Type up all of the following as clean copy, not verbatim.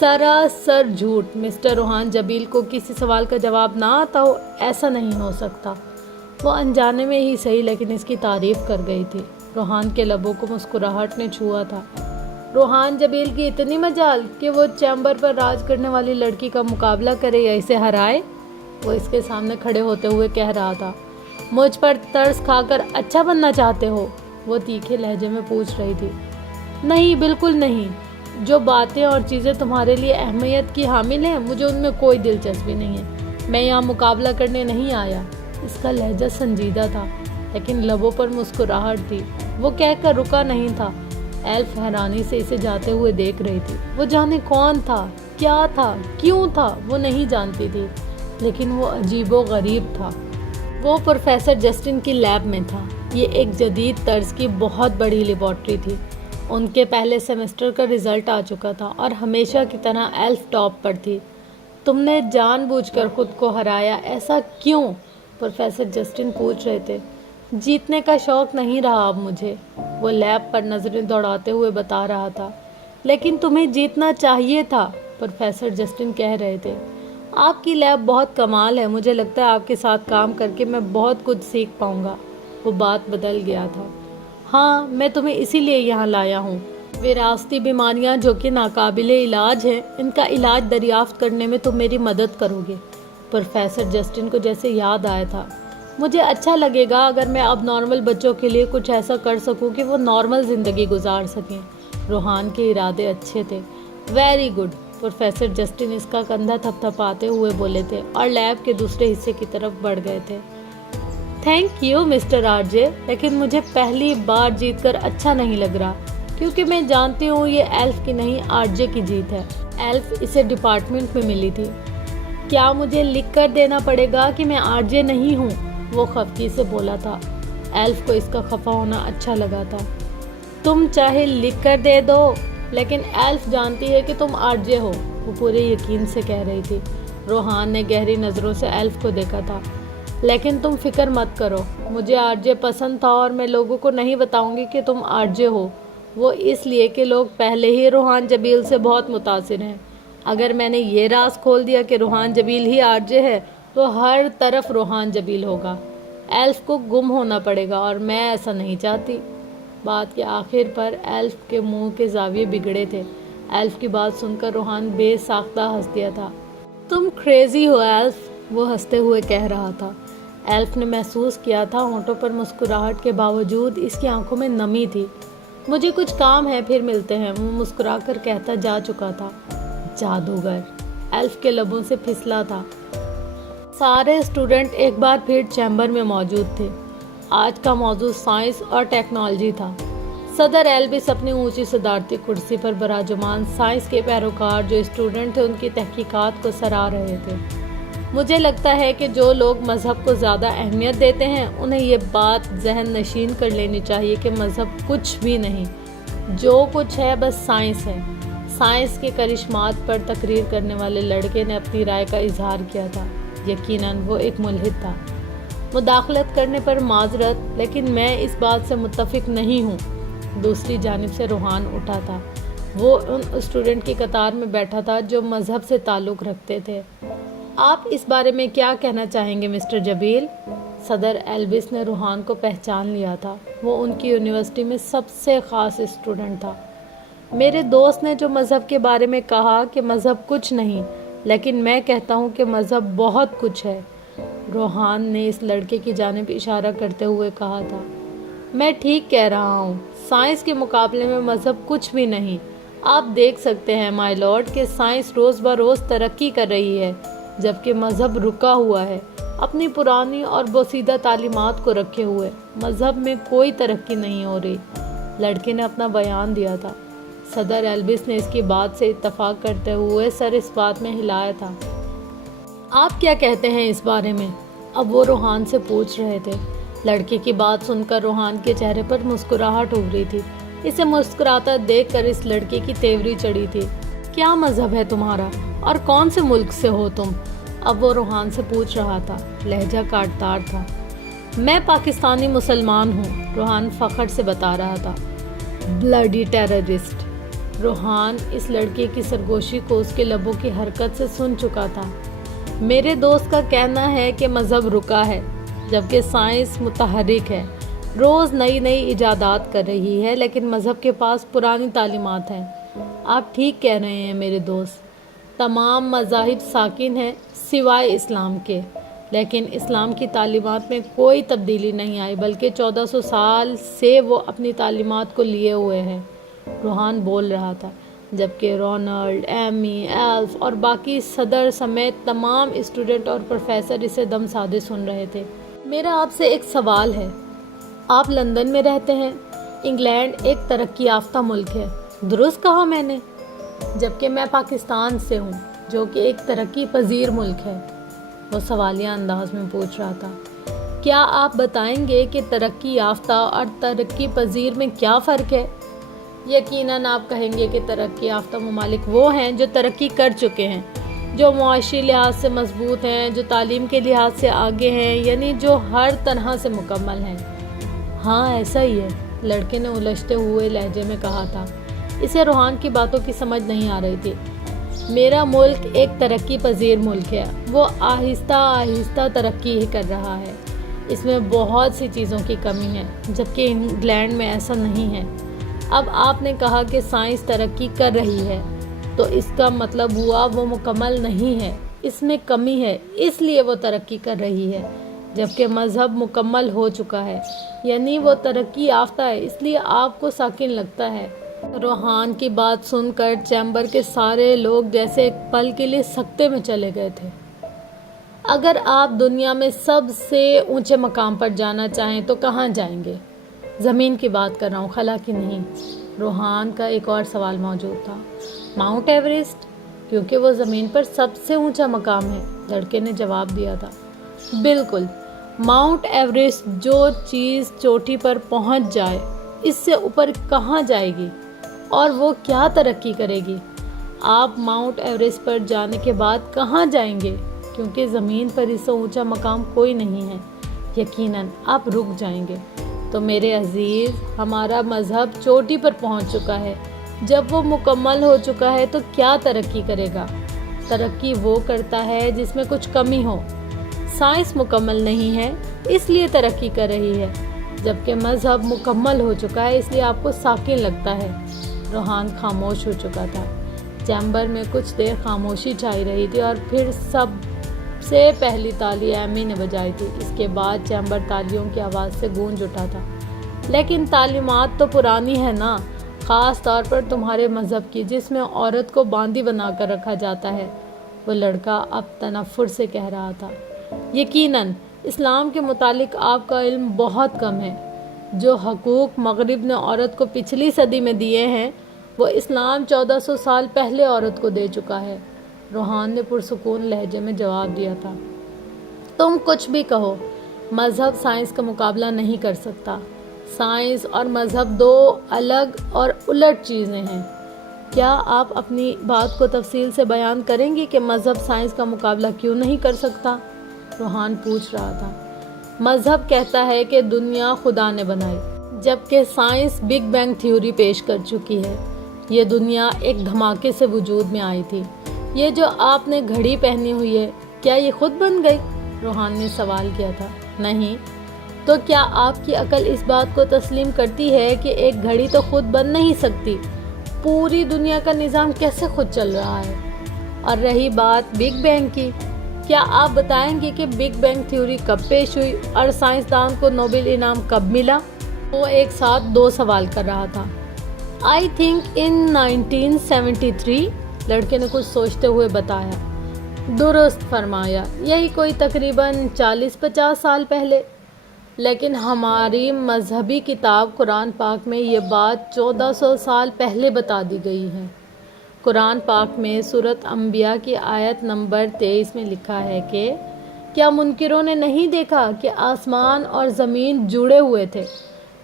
سراسر جھوٹ۔ مسٹر روحان جبیل کو کسی سوال کا جواب نہ آتا ہو، ایسا نہیں ہو سکتا۔ وہ انجانے میں ہی صحیح لیکن اس کی تعریف کر گئی تھی۔ روحان کے لبوں کو مسکراہٹ نے چھوا تھا۔ روحان جبیل کی اتنی مجال کہ وہ چیمبر پر راج کرنے والی لڑکی کا مقابلہ کرے یا اسے ہرائے؟ وہ اس کے سامنے کھڑے ہوتے ہوئے کہہ رہا تھا۔ مجھ پر ترس کھا کر اچھا بننا چاہتے ہو؟ وہ تیکھے لہجے میں پوچھ رہی تھی۔ نہیں، بالکل نہیں۔ جو باتیں اور چیزیں تمہارے لیے اہمیت کی حامل ہیں، مجھے ان میں کوئی دلچسپی نہیں ہے۔ میں یہاں مقابلہ کرنے نہیں آیا۔ اس کا لہجہ سنجیدہ تھا لیکن لبوں پر مسکراہٹ تھی۔ وہ کہہ کر رکا نہیں تھا۔ ایلف حیرانی سے اسے جاتے ہوئے دیکھ رہی تھی۔ وہ جانے کون تھا، کیا تھا، کیوں تھا، وہ نہیں جانتی تھی، لیکن وہ عجیب و غریب تھا۔ وہ پروفیسر جسٹن کی لیب میں تھا۔ یہ ایک جدید طرز کی بہت بڑی لیبارٹری تھی۔ ان کے پہلے سیمسٹر کا رزلٹ آ چکا تھا اور ہمیشہ کی طرح ایلف ٹاپ پر تھی۔ تم نے جان بوجھ کر خود کو ہرایا، ایسا کیوں؟ پروفیسر جسٹن پوچھ رہے تھے۔ جیتنے کا شوق نہیں رہا اب مجھے، وہ لیب پر نظریں دوڑاتے ہوئے بتا رہا تھا۔ لیکن تمہیں جیتنا چاہیے تھا، پروفیسر جسٹن کہہ رہے تھے۔ آپ کی لیب بہت کمال ہے، مجھے لگتا ہے آپ کے ساتھ کام کر کے میں بہت کچھ سیکھ پاؤں گا۔ وہ بات بدل گیا تھا۔ ہاں، میں تمہیں اسی لیے یہاں لایا ہوں۔ وراثتی بیماریاں جو کہ ناقابل علاج ہیں، ان کا علاج دریافت کرنے میں تم میری مدد کرو گے۔ پروفیسر جسٹن کو جیسے یاد آیا تھا۔ مجھے اچھا لگے گا اگر میں اب نارمل بچوں کے لیے کچھ ایسا کر سکوں کہ وہ نارمل زندگی گزار سکیں۔ روحان کے ارادے اچھے تھے۔ ویری گڈ، پروفیسر جسٹن اس کا کندھا تھپتھپاتے ہوئے بولے تھے اور لیب کے دوسرے حصے کی طرف بڑھ گئے تھے۔ Thank you mister R J, لیکن مجھے پہلی بار جیت کر اچھا نہیں لگ رہا، کیونکہ میں جانتی ہوں یہ ایلف کی نہیں آر جے کی جیت ہے۔ ایلف اسے ڈپارٹمنٹ میں ملی تھی۔ کیا مجھے لکھ کر دینا پڑے گا کہ میں آر جے نہیں ہوں؟ وہ خفگی سے بولا تھا۔ ایلف کو اس کا خفا ہونا اچھا لگا تھا۔ تم چاہے لکھ کر دے دو، لیکن ایلف جانتی ہے کہ تم آر جے ہو، وہ پورے یقین سے کہہ رہی تھی۔ روحان نے گہری نظروں سے ایلف کو دیکھا تھا۔ لیکن تم فکر مت کرو، مجھے آر جے پسند تھا اور میں لوگوں کو نہیں بتاؤں گی کہ تم آر جے ہو، وہ اس لیے کہ لوگ پہلے ہی روحان جبیل سے بہت متاثر ہیں۔ اگر میں نے یہ راز کھول دیا کہ روحان جبیل ہی آر جے ہے تو ہر طرف روحان جبیل ہوگا۔ ایلف کو گم ہونا پڑے گا اور میں ایسا نہیں چاہتی۔ بات کے آخر پر ایلف کے منہ کے زاویے بگڑے تھے۔ ایلف کی بات سن کر روحان بے ساختہ ہنس دیا تھا۔ تم کریزی ہو ایلف، وہ ہنستے ہوئے کہہ رہا تھا۔ ایلف نے محسوس کیا تھا ہونٹوں پر مسکراہٹ کے باوجود اس کی آنکھوں میں نمی تھی۔ مجھے کچھ کام ہے، پھر ملتے ہیں، وہ مسکرا کر کہتا جا چکا تھا۔ جادوگر، ایلف کے لبوں سے پھسلا تھا۔ سارے اسٹوڈنٹ ایک بار پھر چیمبر میں موجود تھے۔ آج کا موضوع سائنس اور ٹیکنالوجی تھا۔ صدر ایلبس اپنی اونچی صدارتی کرسی پر براجمان سائنس کے پیروکار جو اسٹوڈنٹ تھے ان کی تحقیقات کو سراہ رہے تھے۔ مجھے لگتا ہے کہ جو لوگ مذہب کو زیادہ اہمیت دیتے ہیں انہیں یہ بات ذہن نشین کر لینی چاہیے کہ مذہب کچھ بھی نہیں، جو کچھ ہے بس سائنس ہے۔ سائنس کے کرشمات پر تقریر کرنے والے لڑکے نے اپنی رائے کا اظہار کیا تھا۔ یقیناً وہ ایک ملحد تھا۔ مداخلت کرنے پر معذرت، لیکن میں اس بات سے متفق نہیں ہوں۔ دوسری جانب سے روحان اٹھا تھا۔ وہ ان اسٹوڈنٹ کی قطار میں بیٹھا تھا جو مذہب سے تعلق رکھتے تھے۔ آپ اس بارے میں کیا کہنا چاہیں گے مسٹر جبیل؟ صدر ایلبس نے روحان کو پہچان لیا تھا۔ وہ ان کی یونیورسٹی میں سب سے خاص اسٹوڈنٹ تھا۔ میرے دوست نے جو مذہب کے بارے میں کہا کہ مذہب کچھ نہیں، لیکن میں کہتا ہوں کہ مذہب بہت کچھ ہے، روحان نے اس لڑکے کی جانب اشارہ کرتے ہوئے کہا تھا۔ میں ٹھیک کہہ رہا ہوں، سائنس کے مقابلے میں مذہب کچھ بھی نہیں۔ آپ دیکھ سکتے ہیں مائی لارڈ کہ سائنس روز بروز ترقی کر رہی ہے، جبکہ مذہب رکا ہوا ہے، اپنی پرانی اور بوسیدہ تعلیمات کو رکھے ہوئے۔ مذہب میں کوئی ترقی نہیں ہو رہی۔ لڑکے نے اپنا بیان دیا تھا۔ صدر ایلبس نے اس کی بات سے اتفاق کرتے ہوئے سر اس بات میں ہلایا تھا۔ آپ کیا کہتے ہیں اس بارے میں؟ اب وہ روحان سے پوچھ رہے تھے۔ لڑکے کی بات سن کر روحان کے چہرے پر مسکراہٹ ابھری تھی۔ اسے مسکراتا دیکھ کر اس لڑکے کی تیوری چڑھی تھی۔ کیا مذہب ہے تمہارا اور کون سے ملک سے ہو تم؟ اب وہ روحان سے پوچھ رہا تھا۔ لہجہ کاٹدار تھا۔ میں پاکستانی مسلمان ہوں، روحان فخر سے بتا رہا تھا۔ بلڈی ٹیررسٹ، روحان اس لڑکے کی سرگوشی کو اس کے لبوں کی حرکت سے سن چکا تھا۔ میرے دوست کا کہنا ہے کہ مذہب رکا ہے جبکہ سائنس متحرک ہے، روز نئی نئی ایجادات کر رہی ہے، لیکن مذہب کے پاس پرانی تعلیمات ہیں۔ آپ ٹھیک کہہ رہے ہیں میرے دوست، تمام مذاہب ساکن ہیں سوائے اسلام کے، لیکن اسلام کی تعلیمات میں کوئی تبدیلی نہیں آئی بلکہ 1400 سال سے وہ اپنی تعلیمات کو لیے ہوئے ہیں۔ روحان بول رہا تھا جبکہ رونلڈ، ایمی، ایلف اور باقی صدر سمیت تمام اسٹوڈنٹ اور پروفیسر اسے دم سادے سن رہے تھے۔ میرا آپ سے ایک سوال ہے، آپ لندن میں رہتے ہیں، انگلینڈ ایک ترقی یافتہ ملک ہے، درست کہا میں نے؟ جبکہ میں پاکستان سے ہوں جو کہ ایک ترقی پذیر ملک ہے، وہ سوالیہ انداز میں پوچھ رہا تھا۔ کیا آپ بتائیں گے کہ ترقی یافتہ اور ترقی پذیر میں کیا فرق ہے؟ یقیناً آپ کہیں گے کہ ترقی یافتہ ممالک وہ ہیں جو ترقی کر چکے ہیں، جو معاشی لحاظ سے مضبوط ہیں، جو تعلیم کے لحاظ سے آگے ہیں، یعنی جو ہر طرح سے مکمل ہیں۔ ہاں ایسا ہی ہے، لڑکے نے الجھتے ہوئے لہجے میں کہا تھا۔ اسے روحان کی باتوں کی سمجھ نہیں آ رہی تھی۔ میرا ملک ایک ترقی پذیر ملک ہے، وہ آہستہ آہستہ ترقی ہی کر رہا ہے، اس میں بہت سی چیزوں کی کمی ہے، جبکہ انگلینڈ میں ایسا نہیں ہے۔ اب آپ نے کہا کہ سائنس ترقی کر رہی ہے، تو اس کا مطلب ہوا وہ مکمل نہیں ہے، اس میں کمی ہے، اس لیے وہ ترقی کر رہی ہے، جبکہ مذہب مکمل ہو چکا ہے، یعنی وہ ترقی یافتہ ہے، اس لیے آپ کو ساکن لگتا ہے۔ روحان کی بات سن کر چیمبر کے سارے لوگ جیسے ایک پل کے لیے سکتے میں چلے گئے تھے۔ اگر آپ دنیا میں سب سے اونچے مقام پر جانا چاہیں تو کہاں جائیں گے؟ زمین کی بات کر رہا ہوں، خلا کی نہیں۔ روحان کا ایک اور سوال موجود تھا۔ ماؤنٹ ایوریسٹ، کیونکہ وہ زمین پر سب سے اونچا مقام ہے، لڑکے نے جواب دیا تھا۔ بالکل، ماؤنٹ ایوریسٹ، جو چیز چوٹی پر پہنچ جائے اس سے اوپر کہاں جائے گی اور وہ کیا ترقی کرے گی؟ آپ ماؤنٹ ایوریسٹ پر جانے کے بعد کہاں جائیں گے؟ کیونکہ زمین پر اس سے اونچا مقام کوئی نہیں ہے، یقیناً آپ رک جائیں گے۔ تو میرے عزیز، ہمارا مذہب چوٹی پر پہنچ چکا ہے، جب وہ مکمل ہو چکا ہے تو کیا ترقی کرے گا؟ ترقی وہ کرتا ہے جس میں کچھ کمی ہو۔ سائنس مکمل نہیں ہے، اس لیے ترقی کر رہی ہے، جبکہ مذہب مکمل ہو چکا ہے، اس لیے آپ کو ساکن لگتا ہے۔ روحان خاموش ہو چکا تھا۔ چیمبر میں کچھ دیر خاموشی چھائی رہی تھی اور پھر سب سے پہلی تالی ایمی نے بجائی تھی۔ اس کے بعد چیمبر تالیوں کی آواز سے گونج اٹھا تھا۔ لیکن تعلیمات تو پرانی ہے نا، خاص طور پر تمہارے مذہب کی، جس میں عورت کو باندی بنا کر رکھا جاتا ہے، وہ لڑکا اب تنفر سے کہہ رہا تھا۔ یقیناً اسلام کے متعلق آپ کا علم بہت کم ہے۔ جو حقوق مغرب نے عورت کو پچھلی صدی میں دیے ہیں، وہ اسلام 1400 سال پہلے عورت کو دے چکا ہے، روحان نے پرسکون لہجے میں جواب دیا تھا۔ تم کچھ بھی کہو، مذہب سائنس کا مقابلہ نہیں کر سکتا۔ سائنس اور مذہب دو الگ اور الٹ چیزیں ہیں۔ کیا آپ اپنی بات کو تفصیل سے بیان کریں گے کہ مذہب سائنس کا مقابلہ کیوں نہیں کر سکتا؟ روحان پوچھ رہا تھا۔ مذہب کہتا ہے کہ دنیا خدا نے بنائی، جبکہ سائنس بگ بینگ تھیوری پیش کر چکی ہے۔ یہ دنیا ایک دھماکے سے وجود میں آئی تھی۔ یہ جو آپ نے گھڑی پہنی ہوئی ہے، کیا یہ خود بن گئی؟ روحان نے سوال کیا تھا۔ نہیں، تو کیا آپ کی عقل اس بات کو تسلیم کرتی ہے کہ ایک گھڑی تو خود بن نہیں سکتی؟ پوری دنیا کا نظام کیسے خود چل رہا ہے؟ اور رہی بات بگ بینگ کی، کیا آپ بتائیں گے کہ بگ بینگ تھیوری کب پیش ہوئی اور سائنسدان کو نوبل انعام کب ملا؟ وہ ایک ساتھ دو سوال کر رہا تھا۔ آئی تھنک ان 1973، لڑکے نے کچھ سوچتے ہوئے بتایا۔ درست فرمایا، یہی کوئی تقریباً 40-50 سال پہلے۔ لیکن ہماری مذہبی کتاب قرآن پاک میں یہ بات 1400 سال پہلے بتا دی گئی ہے۔ قرآن پاک میں سورۃ انبیاء کی آیت نمبر 23 میں لکھا ہے کہ کیا منکروں نے نہیں دیکھا کہ آسمان اور زمین جڑے ہوئے تھے،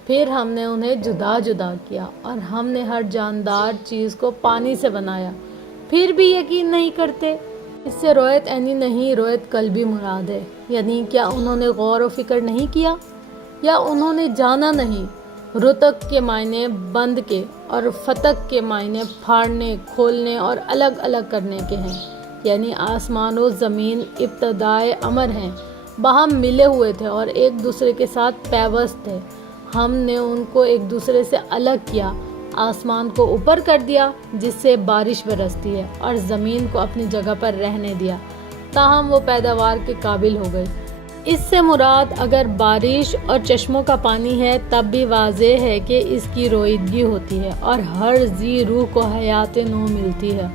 پھر ہم نے انہیں جدا جدا کیا اور ہم نے ہر جاندار چیز کو پانی سے بنایا، پھر بھی یقین نہیں کرتے؟ اس سے روایت عینی نہیں، روایت قلبی مراد ہے۔ یعنی کیا انہوں نے غور و فکر نہیں کیا، یا انہوں نے جانا نہیں؟ رتق کے معنی بند کے اور فتق کے معنی پھاڑنے، کھولنے اور الگ الگ کرنے کے ہیں، یعنی آسمان و زمین ابتدائے امر ہیں، باہم ملے ہوئے تھے اور ایک دوسرے کے ساتھ پیوست تھے۔ ہم نے ان کو ایک دوسرے سے الگ کیا، آسمان کو اوپر کر دیا جس سے بارش برستی ہے، اور زمین کو اپنی جگہ پر رہنے دیا تاہم وہ پیداوار کے قابل ہو گئی۔ اس سے مراد اگر بارش اور چشموں کا پانی ہے تب بھی واضح ہے کہ اس کی رویدگی ہوتی ہے اور ہر ذی روح کو حیات نو ملتی ہے،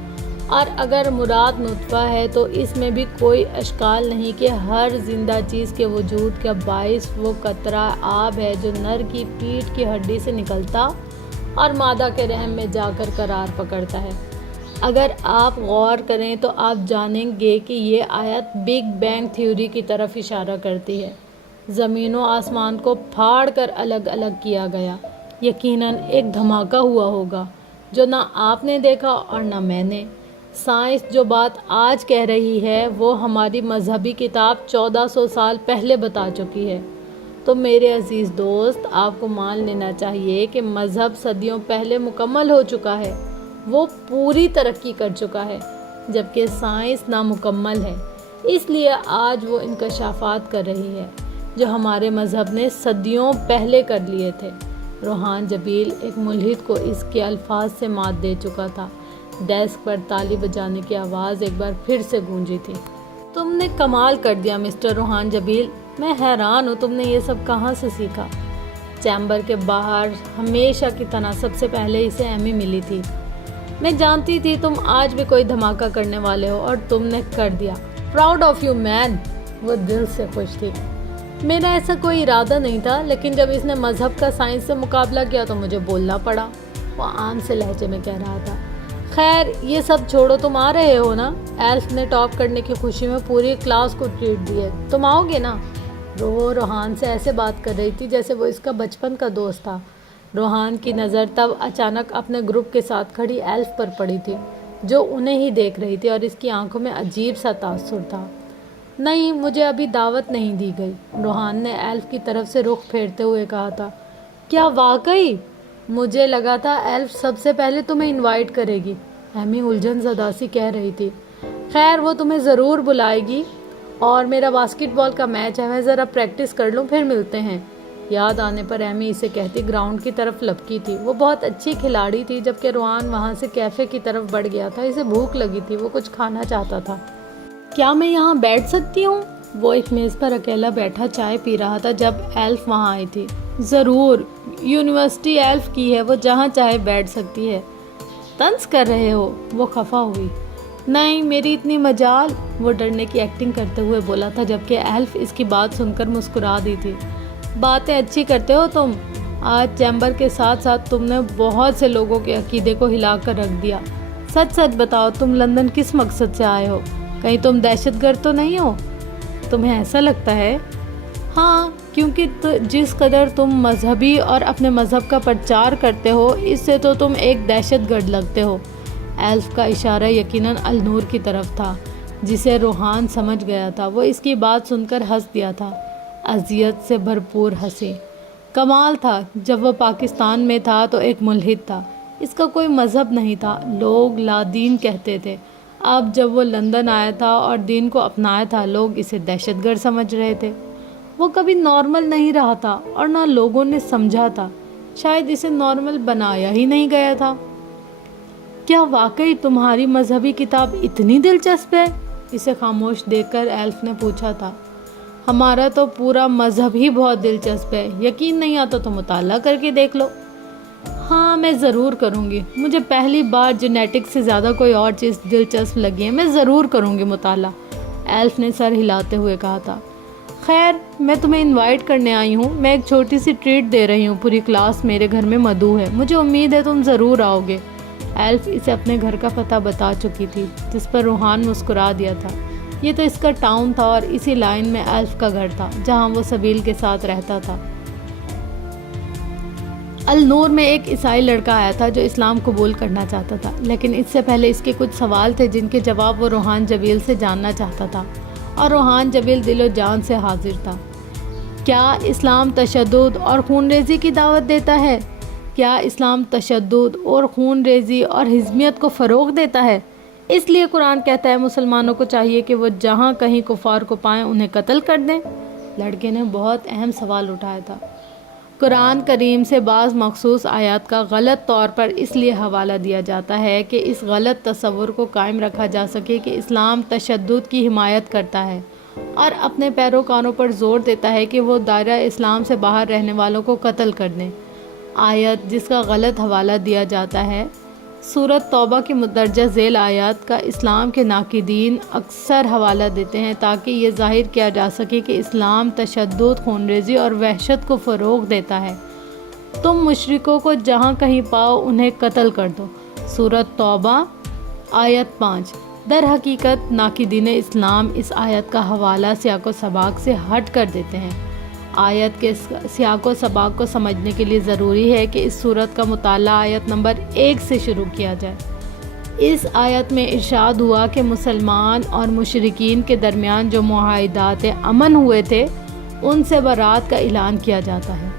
اور اگر مراد نطفہ ہے تو اس میں بھی کوئی اشکال نہیں کہ ہر زندہ چیز کے وجود کا باعث وہ قطرہ آب ہے جو نر کی پیٹھ کی ہڈی سے نکلتا اور مادہ کے رحم میں جا کر قرار پکڑتا ہے۔ اگر آپ غور کریں تو آپ جانیں گے کہ یہ آیت بگ بینگ تھیوری کی طرف اشارہ کرتی ہے۔ زمین و آسمان کو پھاڑ کر الگ الگ کیا گیا، یقیناً ایک دھماکہ ہوا ہوگا جو نہ آپ نے دیکھا اور نہ میں نے۔ سائنس جو بات آج کہہ رہی ہے وہ ہماری مذہبی کتاب 1400 سال پہلے بتا چکی ہے۔ تو میرے عزیز دوست، آپ کو مان لینا چاہیے کہ مذہب صدیوں پہلے مکمل ہو چکا ہے، وہ پوری ترقی کر چکا ہے، جبکہ سائنس نامکمل ہے، اس لیے آج وہ انکشافات کر رہی ہے جو ہمارے مذہب نے صدیوں پہلے کر لیے تھے۔ روحان جبیل ایک ملحد کو اس کے الفاظ سے مات دے چکا تھا۔ ڈیسک پر تالی بجانے کی آواز ایک بار پھر سے گونجی تھی۔ تم نے کمال کر دیا مسٹر روحان جبیل، میں حیران ہوں تم نے یہ سب کہاں سے سیکھا۔ چیمبر کے باہر ہمیشہ کی طرح سب سے پہلے اسے ایمی ملی تھی۔ میں جانتی تھی تم آج بھی کوئی دھماکہ کرنے والے ہو اور تم نے کر دیا۔ Proud of you mean. وہ دل سے خوش تھی۔ میرا ایسا کوئی ارادہ نہیں تھا، لیکن جب اس نے مذہب کا سائنس سے مقابلہ کیا تو مجھے بولنا پڑا، وہ عام سے لہجے میں کہہ رہا تھا۔ خیر یہ سب چھوڑو، تم آ رہے ہو نا؟ ایلف نے ٹاپ کرنے کی خوشی میں پوری کلاس کو ٹریٹ دی ہے، تم آؤ گے نا؟ وہ روحان سے ایسے بات کر رہی تھی جیسے وہ اس کا بچپن کا دوست تھا۔ روحان کی نظر تب اچانک اپنے گروپ کے ساتھ کھڑی ایلف پر پڑی تھی جو انہیں ہی دیکھ رہی تھی، اور اس کی آنکھوں میں عجیب سا تاثر تھا۔ نہیں، مجھے ابھی دعوت نہیں دی گئی، روحان نے ایلف کی طرف سے رخ پھیرتے ہوئے کہا تھا۔ کیا واقعی؟ مجھے لگا تھا ایلف سب سے پہلے تمہیں انوائٹ کرے گی، ایمی الجھن زدہ سی کہہ رہی تھی۔ خیر وہ تمہیں ضرور بلائے گی، اور میرا باسکٹ بال کا میچ ہے، میں ذرا پریکٹس کر لوں پھر ملتے ہیں۔ یاد آنے پر ایمی اسے کہتی گراؤنڈ کی طرف لپکی تھی۔ وہ بہت اچھی کھلاڑی تھی۔ جبکہ روحان وہاں سے کیفے کی طرف بڑھ گیا تھا، اسے بھوک لگی تھی، وہ کچھ کھانا چاہتا تھا۔ کیا میں یہاں بیٹھ سکتی ہوں؟ وہ ایک میز پر اکیلا بیٹھا چائے پی رہا تھا جب ایلف وہاں آئی تھی۔ ضرور، یونیورسٹی ایلف کی ہے، وہ جہاں چاہے بیٹھ سکتی ہے۔ طنز کر رہے ہو؟ وہ خفا ہوئی۔ نہیں، میری اتنی مجال، وہ ڈرنے کی ایکٹنگ کرتے ہوئے بولا تھا، جبکہ ایلف اس کی بات سن کر مسکرا دی تھی۔ باتیں اچھی کرتے ہو تم، آج چیمبر کے ساتھ ساتھ تم نے بہت سے لوگوں کے عقیدے کو ہلا کر رکھ دیا۔ سچ سچ بتاؤ، تم لندن کس مقصد سے آئے ہو؟ کہیں تم دہشت گرد تو نہیں ہو؟ تمہیں ایسا لگتا ہے؟ ہاں، کیونکہ جس قدر تم مذہبی اور اپنے مذہب کا پرچار کرتے ہو، اس سے تو تم ایک دہشت گرد لگتے ہو۔ ایلف کا اشارہ یقیناً النور کی طرف تھا، جسے روحان سمجھ گیا تھا۔ وہ اس کی بات سن کر ہنس دیا تھا، اذیت سے بھرپور ہنسی۔ کمال تھا، جب وہ پاکستان میں تھا تو ایک ملحد تھا، اس کا کوئی مذہب نہیں تھا، لوگ لادین کہتے تھے۔ اب جب وہ لندن آیا تھا اور دین کو اپنایا تھا، لوگ اسے دہشت گرد سمجھ رہے تھے۔ وہ کبھی نارمل نہیں رہا تھا اور نہ لوگوں نے سمجھا تھا، شاید اسے نارمل بنایا ہی نہیں گیا تھا۔ کیا واقعی تمہاری مذہبی کتاب اتنی دلچسپ ہے؟ اسے خاموش دیکھ کر ایلف نے پوچھا تھا۔ ہمارا تو پورا مذہب ہی بہت دلچسپ ہے، یقین نہیں آتا تو مطالعہ کر کے دیکھ لو۔ ہاں میں ضرور کروں گی، مجھے پہلی بار جینیٹکس سے زیادہ کوئی اور چیز دلچسپ لگی ہے، میں ضرور کروں گی مطالعہ، ایلف نے سر ہلاتے ہوئے کہا تھا۔ خیر میں تمہیں انوائٹ کرنے آئی ہوں، میں ایک چھوٹی سی ٹریٹ دے رہی ہوں، پوری کلاس میرے گھر میں مدعو ہے، مجھے امید ہے تم ضرور آؤ گے۔ ایلف اسے اپنے گھر کا پتہ بتا چکی تھی، جس پر روحان مسکرا دیا تھا۔ یہ تو اس کا ٹاؤن تھا اور اسی لائن میں ایلف کا گھر تھا جہاں وہ سبیل کے ساتھ رہتا تھا۔ النور میں ایک عیسائی لڑکا آیا تھا جو اسلام قبول کرنا چاہتا تھا، لیکن اس سے پہلے اس کے کچھ سوال تھے جن کے جواب وہ روحان جبیل سے جاننا چاہتا تھا، اور روحان جبیل دل و جان سے حاضر تھا۔ کیا اسلام تشدد اور خون ریزی کی دعوت دیتا ہے؟ کیا اسلام تشدد اور خون ریزی اور حزبیت کو فروغ دیتا ہے؟ اس لیے قرآن کہتا ہے مسلمانوں کو چاہیے کہ وہ جہاں کہیں کفار کو پائیں انہیں قتل کر دیں۔ لڑکے نے بہت اہم سوال اٹھایا تھا۔ قرآن کریم سے بعض مخصوص آیات کا غلط طور پر اس لیے حوالہ دیا جاتا ہے کہ اس غلط تصور کو قائم رکھا جا سکے کہ اسلام تشدد کی حمایت کرتا ہے اور اپنے پیروکاروں پر زور دیتا ہے کہ وہ دائرہ اسلام سے باہر رہنے والوں کو قتل کر دیں۔ آیت جس کا غلط حوالہ دیا جاتا ہے سورۃ توبہ کی مندرجہ ذیل آیات کا اسلام کے ناقدین اکثر حوالہ دیتے ہیں تاکہ یہ ظاہر کیا جا سکے کہ اسلام تشدد، خون ریزی اور وحشت کو فروغ دیتا ہے۔ تم مشرکوں کو جہاں کہیں پاؤ انہیں قتل کر دو۔ سورۃ توبہ آیت 5۔ در حقیقت ناقدین اسلام اس آیت کا حوالہ سیاق و سباق سے ہٹ کر دیتے ہیں۔ آیت کے سیاق و سباق کو سمجھنے کے لیے ضروری ہے کہ اس صورت کا مطالعہ آیت نمبر 1 سے شروع کیا جائے۔ اس آیت میں ارشاد ہوا کہ مسلمان اور مشرکین کے درمیان جو معاہدات امن ہوئے تھے ان سے برات کا اعلان کیا جاتا ہے۔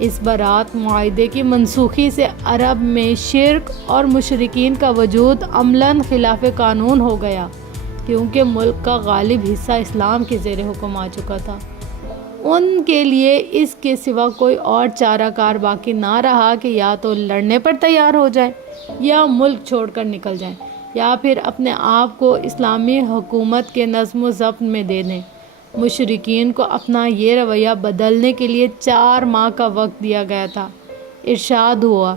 اس برات معاہدے کی منسوخی سے عرب میں شرک اور مشرکین کا وجود عملاً خلاف قانون ہو گیا، کیونکہ ملک کا غالب حصہ اسلام کے زیر حکم آ چکا تھا۔ ان کے لیے اس کے سوا کوئی اور چارہ کار باقی نہ رہا کہ یا تو لڑنے پر تیار ہو جائیں یا ملک چھوڑ کر نکل جائیں یا پھر اپنے آپ کو اسلامی حکومت کے نظم و ضبط میں دے دیں۔ مشرکین کو اپنا یہ رویہ بدلنے کے لیے 4 ماہ کا وقت دیا گیا تھا۔ ارشاد ہوا،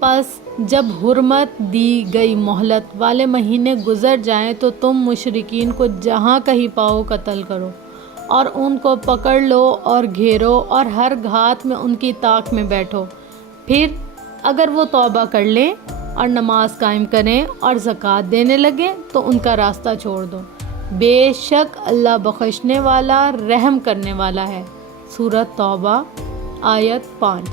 پس جب حرمت دی گئی مہلت والے مہینے گزر جائیں تو تم مشرکین کو جہاں کہیں پاؤ قتل کرو اور ان کو پکڑ لو اور گھیرو اور ہر گھات میں ان کی طاق میں بیٹھو۔ پھر اگر وہ توبہ کر لیں اور نماز قائم کریں اور زکوٰۃ دینے لگیں تو ان کا راستہ چھوڑ دو، بے شک اللہ بخشنے والا رحم کرنے والا ہے۔ سورۃ توبہ آیت 5۔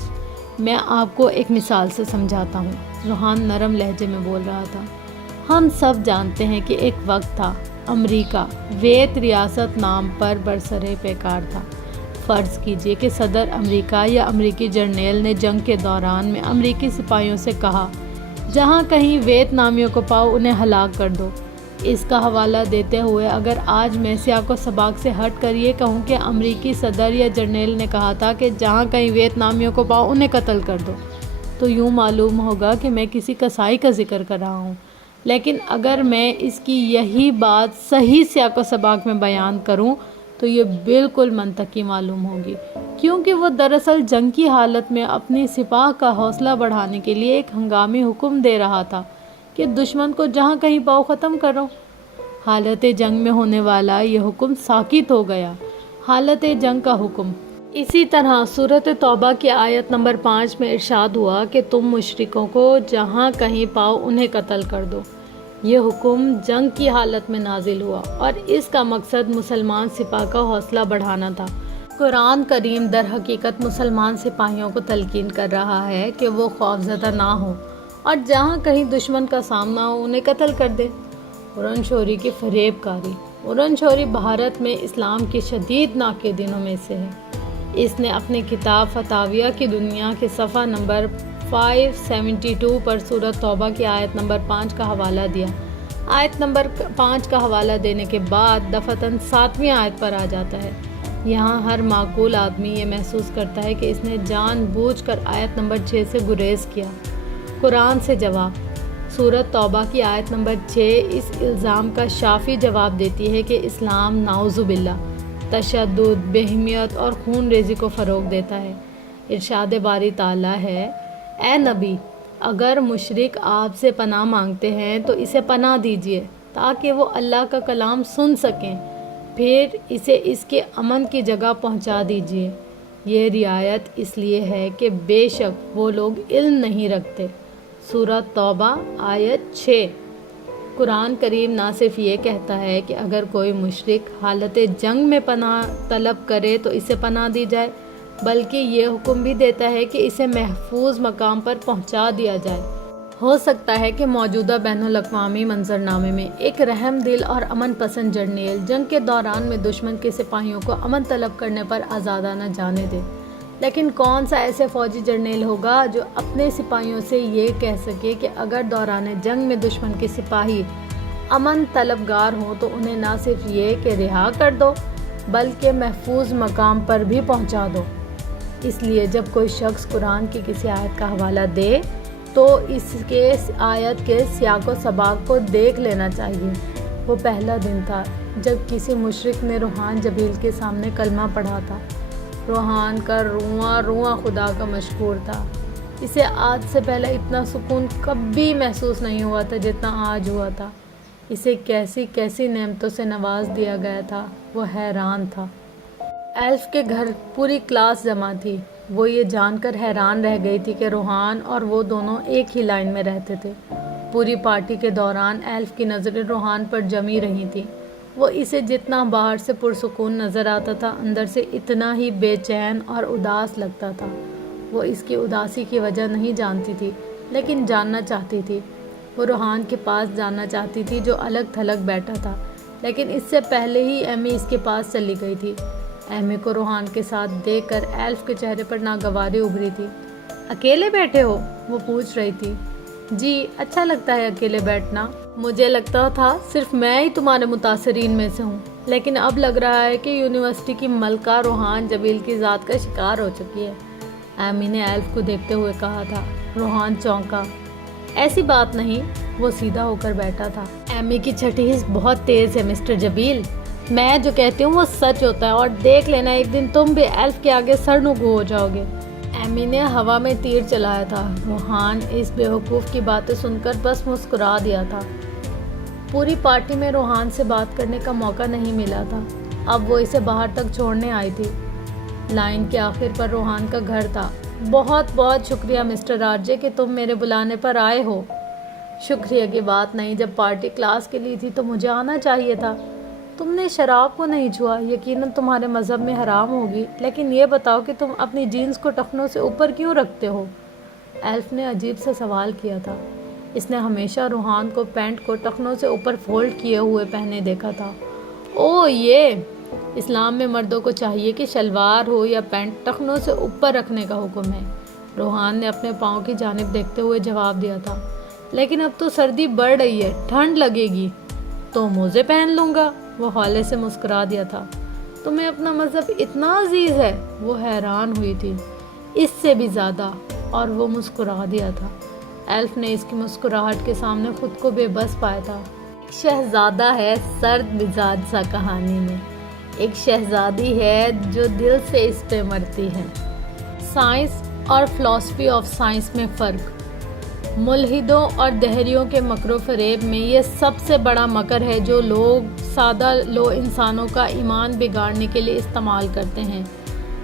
میں آپ کو ایک مثال سے سمجھاتا ہوں۔ روحان نرم لہجے میں بول رہا تھا، ہم سب جانتے ہیں کہ ایک وقت تھا امریکہ ویت ریاست نام پر برسرِ پیکار تھا۔ فرض کیجئے کہ صدر امریکہ یا امریکی جرنیل نے جنگ کے دوران میں امریکی سپاہیوں سے کہا جہاں کہیں ویت نامیوں کو پاؤ انہیں ہلاک کر دو۔ اس کا حوالہ دیتے ہوئے اگر آج میں سیاق و سباق سے ہٹ کر یہ کہوں کہ امریکی صدر یا جرنیل نے کہا تھا کہ جہاں کہیں ویت نامیوں کو پاؤ انہیں قتل کر دو، تو یوں معلوم ہوگا کہ میں کسی کسائی کا ذکر کر رہا ہوں۔ لیکن اگر میں اس کی یہی بات صحیح سیاق و سباق میں بیان کروں تو یہ بالکل منطقی معلوم ہوگی، کیونکہ وہ دراصل جنگ کی حالت میں اپنی سپاہ کا حوصلہ بڑھانے کے لیے ایک ہنگامی حکم دے رہا تھا کہ دشمن کو جہاں کہیں پاؤ ختم کرو۔ حالت جنگ میں ہونے والا یہ حکم ساکت ہو گیا، حالت جنگ کا حکم۔ اسی طرح سورۃ توبہ کی آیت نمبر 5 میں ارشاد ہوا کہ تم مشرکوں کو جہاں کہیں پاؤ انہیں قتل کر دو۔ یہ حکم جنگ کی حالت میں نازل ہوا اور اس کا مقصد مسلمان سپاہ کا حوصلہ بڑھانا تھا۔ قرآن کریم در حقیقت مسلمان سپاہیوں کو تلقین کر رہا ہے کہ وہ خوفزدہ نہ ہوں اور جہاں کہیں دشمن کا سامنا ہو انہیں قتل کر دے۔ اورن شوری کی فریب کاری۔ اورن شوری بھارت میں اسلام کے شدید ناقدینوں میں سے ہے۔ اس نے اپنی کتاب فتاویٰ کی دنیا کے صفحہ نمبر 572 پر سورۃ توبہ کی آیت نمبر 5 کا حوالہ دیا۔ آیت نمبر 5 کا حوالہ دینے کے بعد دفعتاً 7ویں آیت پر آ جاتا ہے۔ یہاں ہر معقول آدمی یہ محسوس کرتا ہے کہ اس نے جان بوجھ کر آیت نمبر 6 سے گریز کیا۔ قرآن سے جواب۔ سورۃ توبہ کی آیت نمبر 6 اس الزام کا شافی جواب دیتی ہے کہ اسلام نعوذ باللہ تشدد، بہیمیت اور خون ریزی کو فروغ دیتا ہے۔ ارشاد باری تعالیٰ ہے، اے نبی، اگر مشرک آپ سے پناہ مانگتے ہیں تو اسے پناہ دیجیے تاکہ وہ اللہ کا کلام سن سکیں، پھر اسے اس کے امن کی جگہ پہنچا دیجیے۔ یہ رعایت اس لیے ہے کہ بے شک وہ لوگ علم نہیں رکھتے۔ سورۃ توبہ آیت 6۔ قرآن کریم نہ صرف یہ کہتا ہے کہ اگر کوئی مشرک حالت جنگ میں پناہ طلب کرے تو اسے پناہ دی جائے، بلکہ یہ حکم بھی دیتا ہے کہ اسے محفوظ مقام پر پہنچا دیا جائے۔ ہو سکتا ہے کہ موجودہ بین الاقوامی منظرنامے میں ایک رحم دل اور امن پسند جرنیل جنگ کے دوران میں دشمن کے سپاہیوں کو امن طلب کرنے پر آزادانہ جانے دے، لیکن کون سا ایسے فوجی جرنیل ہوگا جو اپنے سپاہیوں سے یہ کہہ سکے کہ اگر دوران جنگ میں دشمن کے سپاہی امن طلبگار ہوں تو انہیں نہ صرف یہ کہ رہا کر دو بلکہ محفوظ مقام پر بھی پہنچا دو۔ اس لیے جب کوئی شخص قرآن کی کسی آیت کا حوالہ دے تو اس کے آیت کے سیاق و سباق کو دیکھ لینا چاہیے۔ وہ پہلا دن تھا جب کسی مشرک نے روحان جبیل کے سامنے کلمہ پڑھا تھا۔ روحان کا رواں رواں خدا کا مشکور تھا۔ اسے آج سے پہلے اتنا سکون کبھی محسوس نہیں ہوا تھا جتنا آج ہوا تھا۔ اسے کیسی کیسی نعمتوں سے نواز دیا گیا تھا، وہ حیران تھا۔ ایلف کے گھر پوری کلاس جمع تھی۔ وہ یہ جان کر حیران رہ گئی تھی کہ روحان اور وہ دونوں ایک ہی لائن میں رہتے تھے۔ پوری پارٹی کے دوران ایلف کی نظریں روحان پر جمی رہی تھیں۔ وہ اسے جتنا باہر سے پرسکون نظر آتا تھا اندر سے اتنا ہی بے چین اور اداس لگتا تھا۔ وہ اس کی اداسی کی وجہ نہیں جانتی تھی لیکن جاننا چاہتی تھی۔ وہ روحان کے پاس جانا چاہتی تھی جو الگ تھلگ بیٹھا تھا، لیکن اس سے پہلے ہی ایمی اس کے پاس چلی گئی تھی۔ ایمی کو روحان کے ساتھ دیکھ کر ایلف کے چہرے پر ناگواری ابھری تھی۔ اکیلے بیٹھے ہو؟ وہ پوچھ رہی تھی۔ جی، اچھا لگتا ہے اکیلے بیٹھنا۔ مجھے لگتا تھا صرف میں ہی تمہارے متاثرین میں سے ہوں، لیکن اب لگ رہا ہے کہ یونیورسٹی کی ملکہ روحان جبیل کی ذات کا شکار ہو چکی ہے، ایمی نے ایلف کو دیکھتے ہوئے کہا تھا۔ روحان چونکا۔ ایسی بات نہیں، وہ سیدھا ہو کر بیٹھا تھا۔ ایمی کی چھٹیس بہت تیز ہے مسٹر جبیل، میں جو کہتی ہوں وہ سچ ہوتا ہے، اور دیکھ لینا ایک دن تم بھی ایلف کے آگے سرنگو ہو جاؤ گے۔ ایمی نے ہوا میں تیر چلایا تھا۔ روحان اس بیوقوف کی باتیں سن کر بس مسکرا دیا تھا۔ پوری پارٹی میں روحان سے بات کرنے کا موقع نہیں ملا تھا۔ اب وہ اسے باہر تک چھوڑنے آئی تھی۔ لائن کے آخر پر روحان کا گھر تھا۔ بہت بہت شکریہ مسٹر آرجے کہ تم میرے بلانے پر آئے ہو۔ شکریہ کی بات نہیں، جب پارٹی کلاس کے لیے تھی تو مجھے آنا چاہیے تھا۔ تم نے شراب کو نہیں چھوا، یقیناً تمہارے مذہب میں حرام ہوگی، لیکن یہ بتاؤ کہ تم اپنی جینز کو ٹخنوں سے اوپر کیوں رکھتے ہو؟ ایلف نے عجیب سا سوال کیا تھا۔ اس نے ہمیشہ روحان کو پینٹ کو ٹخنوں سے اوپر فولڈ کیے ہوئے پہنے دیکھا تھا۔ اوہ یہ! اسلام میں مردوں کو چاہیے کہ شلوار ہو یا پینٹ ٹخنوں سے اوپر رکھنے کا حکم ہے۔ روحان نے اپنے پاؤں کی جانب دیکھتے ہوئے جواب دیا تھا۔ لیکن اب تو سردی بڑھ رہی ہے، ٹھنڈ لگے گی تو موزے پہن لوں گا۔ وہ ہولے سے مسکرا دیا تھا۔ تمہیں اپنا مذہب اتنا عزیز ہے؟ وہ حیران ہوئی تھی۔ اس سے بھی زیادہ، اور وہ مسکرا دیا تھا۔ ایلف نے اس کی مسکراہٹ کے سامنے خود کو بے بس پایا تھا۔ ایک شہزادہ ہے سرد مزاج سا کہانی میں، ایک شہزادی ہے جو دل سے اس پہ مرتی ہے۔ سائنس اور فلسفی آف سائنس میں فرق۔ ملحدوں اور دہریوں کے مکر و فریب میں یہ سب سے بڑا مکر ہے جو لوگ سادہ لو انسانوں کا ایمان بگاڑنے کے لیے استعمال کرتے ہیں۔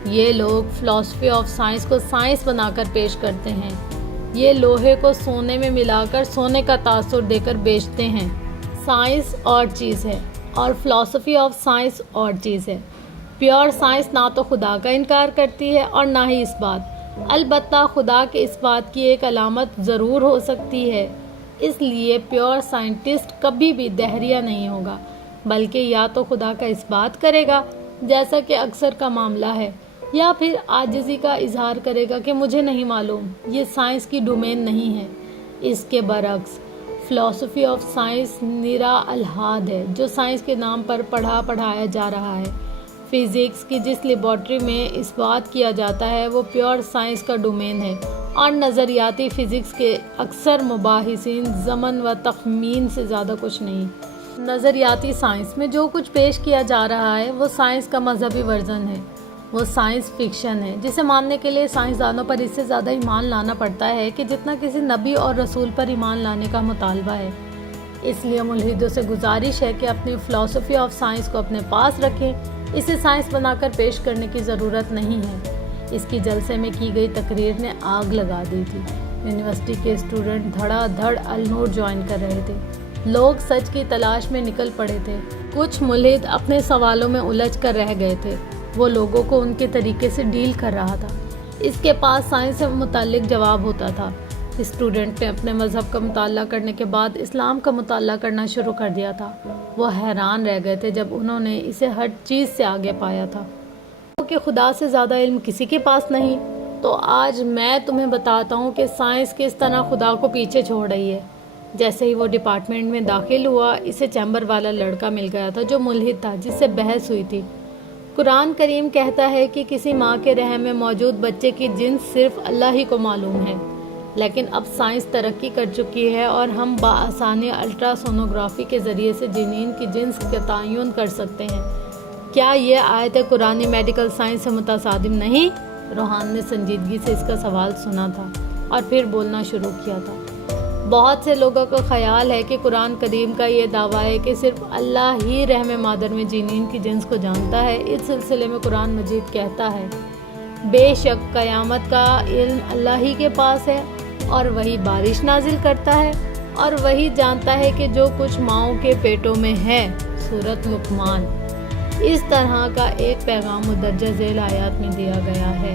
یہ لوگ فلسفی آف سائنس کو سائنس بنا کر پیش کرتے ہیں۔ یہ لوہے کو سونے میں ملا کر سونے کا تاثر دے کر بیچتے ہیں۔ سائنس اور چیز ہے اور فلسفی آف سائنس اور چیز ہے۔ پیور سائنس نہ تو خدا کا انکار کرتی ہے اور نہ ہی اس بات، البتہ خدا کے اس بات کی ایک علامت ضرور ہو سکتی ہے۔ اس لیے پیور سائنٹسٹ کبھی بھی دہریہ نہیں ہوگا، بلکہ یا تو خدا کا اس بات کرے گا جیسا کہ اکثر کا معاملہ ہے، یا پھر عاجزی کا اظہار کرے گا کہ مجھے نہیں معلوم، یہ سائنس کی ڈومین نہیں ہے۔ اس کے برعکس فلسفی آف سائنس نرا الحاد ہے جو سائنس کے نام پر پڑھایا جا رہا ہے۔ فزکس کی جس لیبارٹری میں اس بات کیا جاتا ہے وہ پیور سائنس کا ڈومین ہے، اور نظریاتی فزکس کے اکثر مباحثین ضمن و تخمین سے زیادہ کچھ نہیں۔ نظریاتی سائنس میں جو کچھ پیش کیا جا رہا ہے وہ سائنس کا مذہبی ورژن ہے، وہ سائنس فکشن ہے جسے ماننے کے لیے سائنسدانوں پر اس سے زیادہ ایمان لانا پڑتا ہے کہ جتنا کسی نبی اور رسول پر ایمان لانے کا مطالبہ ہے۔ اس لیے ملحدوں سے گزارش ہے کہ اپنی فلسفی آف سائنس کو اپنے پاس رکھیں، اسے سائنس بنا کر پیش کرنے کی ضرورت نہیں ہے۔ اس کی جلسے میں کی گئی تقریر نے آگ لگا دی تھی۔ یونیورسٹی کے اسٹوڈنٹ دھڑا دھڑ النور جوائن کر رہے تھے۔ لوگ سچ کی تلاش میں نکل پڑے تھے۔ کچھ ملحد اپنے سوالوں میں الجھ کر رہ گئے تھے۔ وہ لوگوں کو ان کے طریقے سے ڈیل کر رہا تھا۔ اس کے پاس سائنس سے متعلق جواب ہوتا تھا۔ اسٹوڈنٹ نے اپنے مذہب کا مطالعہ کرنے کے بعد اسلام کا مطالعہ کرنا شروع کر دیا تھا۔ وہ حیران رہ گئے تھے جب انہوں نے اسے ہر چیز سے آگے پایا تھا۔ وہ کہ خدا سے زیادہ علم کسی کے پاس نہیں، تو آج میں تمہیں بتاتا ہوں کہ سائنس کس طرح خدا کو پیچھے چھوڑ رہی ہے۔ جیسے ہی وہ ڈپارٹمنٹ میں داخل ہوا، اسے چیمبر والا لڑکا مل گیا تھا جو ملحد تھا، جس سے بحث ہوئی تھی۔ قرآن کریم کہتا ہے کہ کسی ماں کے رحم میں موجود بچے کی جنس صرف اللہ ہی کو معلوم ہے، لیکن اب سائنس ترقی کر چکی ہے اور ہم بآسانی الٹرا سونوگرافی کے ذریعے سے جنین کی جنس کا تعین کر سکتے ہیں۔ کیا یہ آیت قرآنی میڈیکل سائنس سے متصادم نہیں؟ روحان نے سنجیدگی سے اس کا سوال سنا تھا اور پھر بولنا شروع کیا تھا۔ بہت سے لوگوں کا خیال ہے کہ قرآن کریم کا یہ دعویٰ ہے کہ صرف اللہ ہی رحم مادر میں جنین کی جنس کو جانتا ہے۔ اس سلسلے میں قرآن مجید کہتا ہے، بے شک قیامت کا علم اللہ ہی کے پاس ہے، اور وہی بارش نازل کرتا ہے، اور وہی جانتا ہے کہ جو کچھ ماؤں کے پیٹوں میں ہے۔ سورۃ لقمان۔ اس طرح کا ایک پیغام مدرجہ ذیل آیات میں دیا گیا ہے۔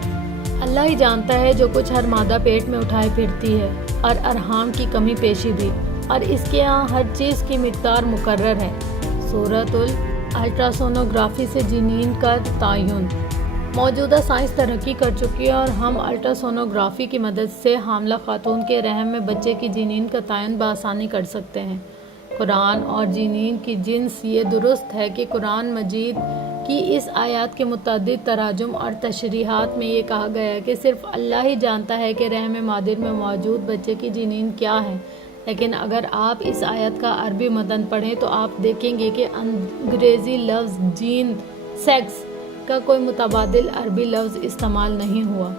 اللہ ہی جانتا ہے جو کچھ ہر مادہ پیٹ میں اٹھائے پھرتی ہے، اور ارحام کی کمی پیشی بھی، اور اس کے ہاں ہر چیز کی مقدار مقرر ہے۔ سورۃ الٹراسونوگرافی سے جنین کا تعین۔ موجودہ سائنس ترقی کر چکی ہے اور ہم الٹراسونوگرافی کی مدد سے حاملہ خاتون کے رحم میں بچے کی جنین کا تعین بآسانی کر سکتے ہیں۔ قرآن اور جنین کی جنس۔ یہ درست ہے کہ قرآن مجید کی اس آیات کے متعدد تراجم اور تشریحات میں یہ کہا گیا ہے کہ صرف اللہ ہی جانتا ہے کہ رحم مادر میں موجود بچے کی جنین کیا ہے، لیکن اگر آپ اس آیت کا عربی متن پڑھیں تو آپ دیکھیں گے کہ انگریزی لفظ جین، سیکس کا کوئی متبادل عربی لفظ استعمال نہیں ہوا۔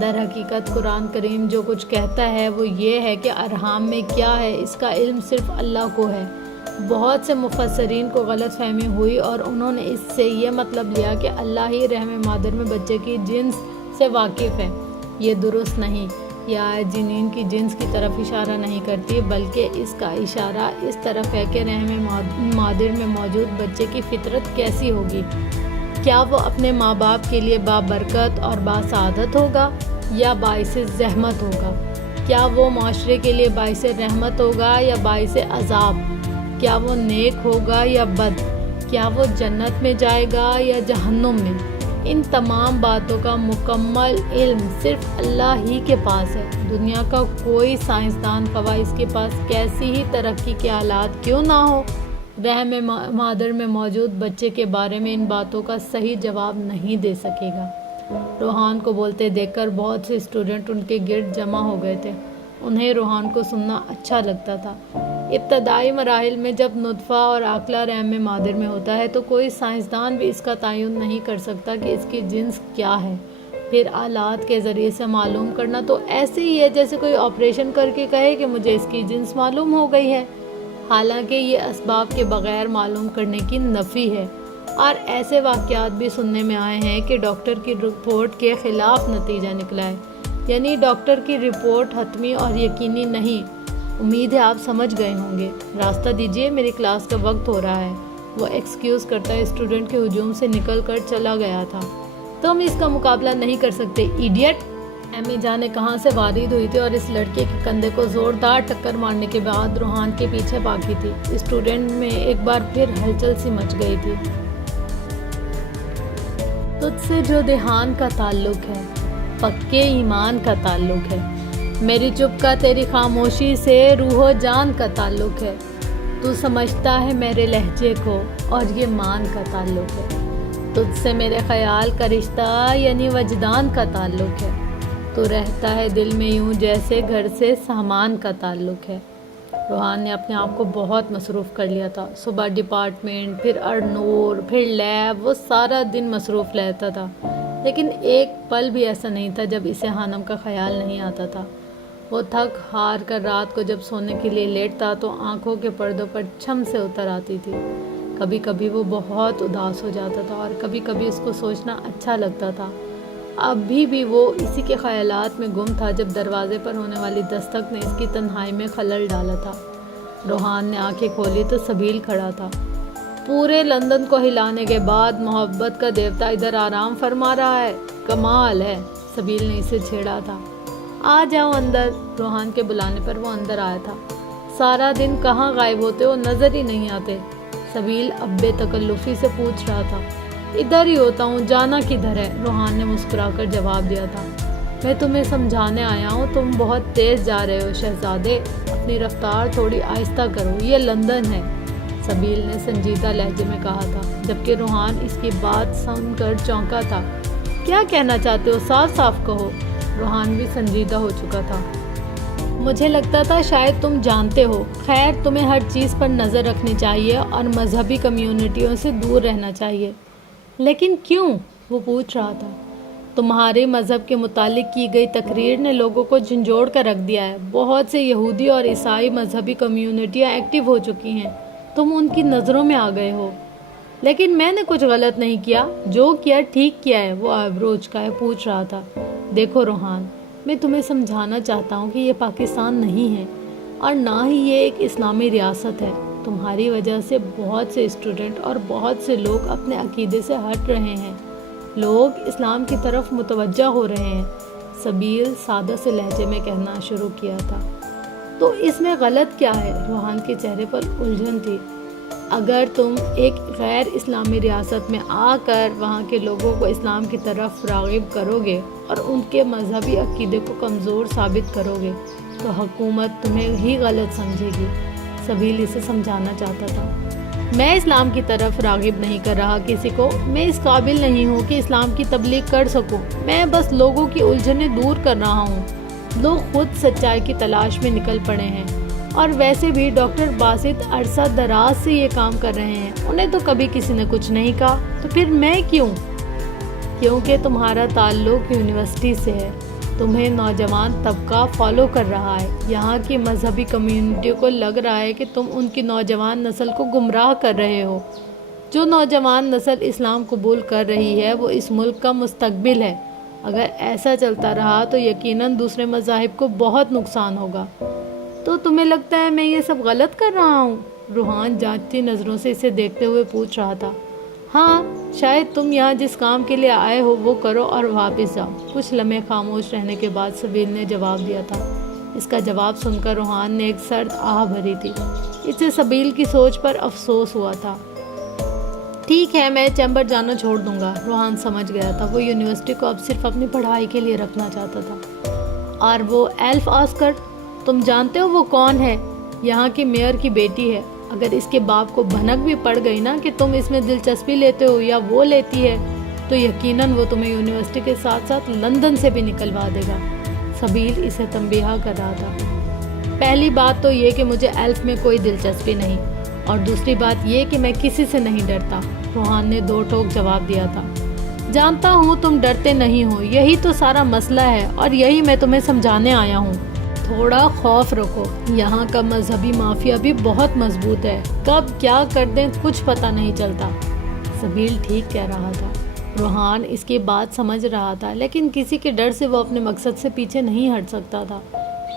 در حقیقت قرآن کریم جو کچھ کہتا ہے وہ یہ ہے کہ ارحام میں کیا ہے اس کا علم صرف اللہ کو ہے۔ بہت سے مفسرین کو غلط فہمی ہوئی اور انہوں نے اس سے یہ مطلب لیا کہ اللہ ہی رحم مادر میں بچے کی جنس سے واقف ہے۔ یہ درست نہیں۔ یہ آیت جنین کی جنس کی طرف اشارہ نہیں کرتی، بلکہ اس کا اشارہ اس طرف ہے کہ رحم مادر میں موجود بچے کی فطرت کیسی ہوگی۔ کیا وہ اپنے ماں باپ کے لیے بابرکت اور باسعادت ہوگا یا باعث زحمت ہوگا؟ کیا وہ معاشرے کے لیے باعث رحمت ہوگا یا باعث عذاب؟ کیا وہ نیک ہوگا یا بد؟ کیا وہ جنت میں جائے گا یا جہنم میں؟ ان تمام باتوں کا مکمل علم صرف اللہ ہی کے پاس ہے۔ دنیا کا کوئی سائنسدان خواہ اس کے پاس کیسی ہی ترقی کے آلات کیوں نہ ہو، رحم مادر میں موجود بچے کے بارے میں ان باتوں کا صحیح جواب نہیں دے سکے گا۔ روحان کو بولتے دیکھ کر بہت سے اسٹوڈنٹ ان کے گرد جمع ہو گئے تھے۔ انہیں روحان کو سننا اچھا لگتا تھا۔ ابتدائی مراحل میں جب نطفہ اور عاقلہ رحم مادر میں ہوتا ہے تو کوئی سائنسدان بھی اس کا تعین نہیں کر سکتا کہ اس کی جنس کیا ہے۔ پھر آلات کے ذریعے سے معلوم کرنا تو ایسے ہی ہے جیسے کوئی آپریشن کر کے کہے کہ مجھے اس کی جنس معلوم ہو گئی ہے، حالانکہ یہ اسباب کے بغیر معلوم کرنے کی نفی ہے۔ اور ایسے واقعات بھی سننے میں آئے ہیں کہ ڈاکٹر کی رپورٹ کے خلاف نتیجہ نکلا ہے، یعنی ڈاکٹر کی رپورٹ حتمی اور یقینی نہیں۔ امید ہے آپ سمجھ گئے ہوں گے۔ راستہ دیجیے، میری کلاس کا وقت ہو رہا ہے۔ وہ ایکسکیوز کرتا ہے اسٹوڈنٹ کے ہجوم سے نکل کر چلا گیا تھا۔ تم اس کا مقابلہ نہیں کر سکتے ایڈیٹ۔ امی جانے کہاں سے وارد ہوئی تھی اور اس لڑکے کے کندھے کو زوردار ٹکر مارنے کے بعد روحان کے پیچھے بھاگی تھی۔ اسٹوڈنٹ میں ایک بار پھر ہلچل سی مچ گئی تھی۔ تجھ سے جو دھیان کا تعلق ہے، پکے ایمان کا تعلق ہے۔ میری چپ کا تیری خاموشی سے روح و جان کا تعلق ہے۔ تو سمجھتا ہے میرے لہجے کو اور یہ مان کا تعلق ہے۔ تجھ سے میرے خیال کا رشتہ یعنی وجدان کا تعلق ہے۔ تو رہتا ہے دل میں یوں جیسے گھر سے سامان کا تعلق ہے۔ روحان نے اپنے آپ کو بہت مصروف کر لیا تھا۔ صبح ڈپارٹمنٹ، پھر ارنور، پھر لیب، وہ سارا دن مصروف رہتا تھا، لیکن ایک پل بھی ایسا نہیں تھا جب اسے حانم کا خیال نہیں آتا تھا۔ وہ تھک ہار کر رات کو جب سونے کے لیے لیٹتا تو آنکھوں کے پردوں پر چھم سے اتر آتی تھی۔ کبھی کبھی وہ بہت اداس ہو جاتا تھا اور کبھی کبھی اس کو سوچنا اچھا لگتا تھا۔ ابھی بھی وہ اسی کے خیالات میں گم تھا جب دروازے پر ہونے والی دستک نے اس کی تنہائی میں خلل ڈالا تھا۔ روحان نے آنکھیں کھولی تو سبیل کھڑا تھا۔ پورے لندن کو ہلانے کے بعد محبت کا دیوتا ادھر آرام فرما رہا ہے، کمال ہے۔ سبیل نے اسے چھیڑا تھا۔ آ جاؤ اندر۔ روحان کے بلانے پر وہ اندر آیا تھا۔ سارا دن کہاں غائب ہوتے ہو، نظر ہی نہیں آتے، سبیل اب بے تکلفی سے پوچھ رہا تھا۔ ادھر ہی ہوتا ہوں، جانا کدھر ہے؟ روحان نے مسکرا کر جواب دیا تھا۔ میں تمہیں سمجھانے آیا ہوں، تم بہت تیز جا رہے ہو شہزادے، اپنی رفتار تھوڑی آہستہ کرو، یہ لندن ہے، سبیل نے سنجیدہ لہجے میں کہا تھا، جبکہ روحان اس کی بات سن کر چونکا تھا۔ کیا کہنا چاہتے ہو؟ صاف صاف کہو۔ روحان بھی سنجیدہ ہو چکا تھا۔ مجھے لگتا تھا شاید تم جانتے ہو، خیر تمہیں ہر چیز پر نظر رکھنی چاہیے اور مذہبی کمیونٹیوں سے دور رہنا چاہیے۔ لیکن کیوں؟ وہ پوچھ رہا تھا۔ تمہارے مذہب کے متعلق کی گئی تقریر نے لوگوں کو جھنجھوڑ کر رکھ دیا ہے۔ بہت سے یہودی اور عیسائی مذہبی کمیونٹیاں ایکٹیو ہو چکی ہیں، تم ان کی نظروں میں آ گئے ہو۔ لیکن میں نے کچھ غلط نہیں کیا، جو کیا ٹھیک کیا ہے۔ وہ آئبرو اچکائے پوچھ رہا تھا۔ دیکھو روحان، میں تمہیں سمجھانا چاہتا ہوں کہ یہ پاکستان نہیں ہے اور نہ ہی یہ ایک اسلامی ریاست ہے۔ تمہاری وجہ سے بہت سے اسٹوڈنٹ اور بہت سے لوگ اپنے عقیدے سے ہٹ رہے ہیں، لوگ اسلام کی طرف متوجہ ہو رہے ہیں، سبیل سادہ سے لہجے میں کہنا شروع کیا تھا۔ تو اس میں غلط کیا ہے؟ روحان کے چہرے پر الجھن تھی۔ اگر تم ایک غیر اسلامی ریاست میں آ کر وہاں کے لوگوں کو اسلام کی طرف راغب کرو گے اور ان کے مذہبی عقیدے کو کمزور ثابت کرو گے تو حکومت تمہیں ہی غلط سمجھے گی، سبیل اسے سمجھانا چاہتا تھا۔ میں اسلام کی طرف راغب نہیں کر رہا کسی کو، میں اس قابل نہیں ہوں کہ اسلام کی تبلیغ کر سکوں، میں بس لوگوں کی الجھنیں دور کر رہا ہوں۔ لوگ خود سچائی کی تلاش میں نکل پڑے ہیں، اور ویسے بھی ڈاکٹر باسط عرصہ دراز سے یہ کام کر رہے ہیں، انہیں تو کبھی کسی نے کچھ نہیں کہا، تو پھر میں کیوں؟ کیونکہ تمہارا تعلق یونیورسٹی سے ہے، تمہیں نوجوان طبقہ فالو کر رہا ہے، یہاں کی مذہبی کمیونٹی کو لگ رہا ہے کہ تم ان کی نوجوان نسل کو گمراہ کر رہے ہو۔ جو نوجوان نسل اسلام قبول کر رہی ہے وہ اس ملک کا مستقبل ہے، اگر ایسا چلتا رہا تو یقیناً دوسرے مذاہب کو بہت نقصان ہوگا۔ تو تمہیں لگتا ہے میں یہ سب غلط کر رہا ہوں؟ روحان جانچتی نظروں سے اسے دیکھتے ہوئے پوچھ رہا تھا۔ ہاں، شاید تم یہاں جس کام کے لیے آئے ہو وہ کرو اور واپس جاؤ۔ کچھ لمحے خاموش رہنے کے بعد سبیل نے جواب دیا تھا۔ اس کا جواب سن کر روحان نے ایک سرد آہ بھری تھی، اسے سبیل کی سوچ پر افسوس ہوا تھا۔ ٹھیک ہے، میں چیمبر جانا چھوڑ دوں گا۔ روحان سمجھ گیا تھا، وہ یونیورسٹی کو اب صرف اپنی پڑھائی کے لیے رکھنا چاہتا تھا۔ اور وہ ایلف آسکر، تم جانتے ہو وہ کون ہے؟ یہاں کی میئر کی بیٹی ہے۔ اگر اس کے باپ کو بھنک بھی پڑ گئی نا کہ تم اس میں دلچسپی لیتے ہو یا وہ لیتی ہے، تو یقیناً وہ تمہیں یونیورسٹی کے ساتھ ساتھ لندن سے بھی نکلوا دے گا۔ سبیل اسے تنبیہ کر رہا تھا۔ پہلی بات تو یہ کہ مجھے ایلف میں کوئی دلچسپی نہیں، اور دوسری بات یہ کہ میں کسی سے نہیں ڈرتا، روحان نے دو ٹوک جواب دیا تھا۔ جانتا ہوں تم ڈرتے نہیں ہو، یہی تو سارا مسئلہ ہے اور یہی میں تمہیں سمجھانے آیا ہوں۔ تھوڑا خوف رکھو، یہاں کا مذہبی مافیا بھی بہت مضبوط ہے، کب کیا کر دیں کچھ پتہ نہیں چلتا۔ سبیل ٹھیک کہہ رہا تھا، روحان اس کی بات سمجھ رہا تھا، لیکن کسی کے ڈر سے وہ اپنے مقصد سے پیچھے نہیں ہٹ سکتا تھا۔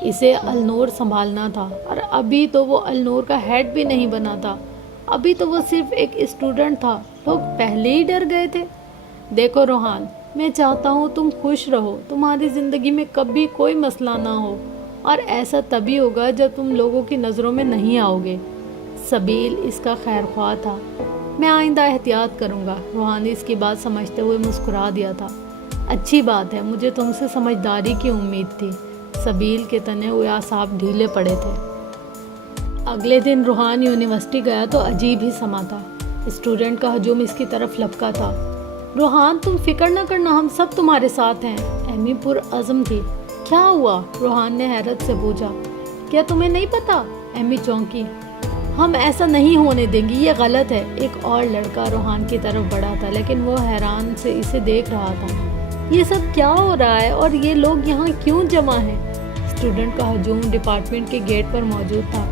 اسے النور سنبھالنا تھا، اور ابھی تو وہ النور کا ہیڈ بھی نہیں بنا تھا، ابھی تو وہ صرف ایک اسٹوڈنٹ تھا، لوگ پہلے ہی ڈر گئے تھے۔ دیکھو روحان، میں چاہتا ہوں تم خوش رہو، تمہاری زندگی میں کبھی کوئی مسئلہ نہ ہو، اور ایسا تبھی ہوگا جب تم لوگوں کی نظروں میں نہیں آؤ گے۔ سبیل اس کا خیر خواہ تھا۔ میں آئندہ احتیاط کروں گا۔ روحان اس کی بات سمجھتے ہوئے مسکرا دیا تھا۔ اچھی بات ہے، مجھے تم سے سمجھداری کی امید تھی۔ سبیل کے تنے ہوئے اعصاب ڈھیلے پڑے تھے۔ اگلے دن روحان یونیورسٹی گیا تو عجیب ہی سما تھا۔ اسٹوڈنٹ کا ہجوم اس کی طرف لپکا تھا۔ روحان، تم فکر نہ کرنا، ہم سب تمہارے ساتھ ہیں۔ ایمی پرعزم تھی۔ کیا ہوا؟ روحان نے حیرت سے پوچھا۔ کیا تمہیں نہیں پتا؟ ایمی چونکی۔ ہم ایسا نہیں ہونے دیں گے، یہ غلط ہے۔ ایک اور لڑکا روحان کی طرف بڑھا تھا، لیکن وہ حیران سے اسے دیکھ رہا تھا۔ یہ سب کیا ہو رہا ہے اور یہ لوگ یہاں کیوں جمع ہیں؟ اسٹوڈنٹ کا ہجوم ڈپارٹمنٹ کے گیٹ پر موجود تھا۔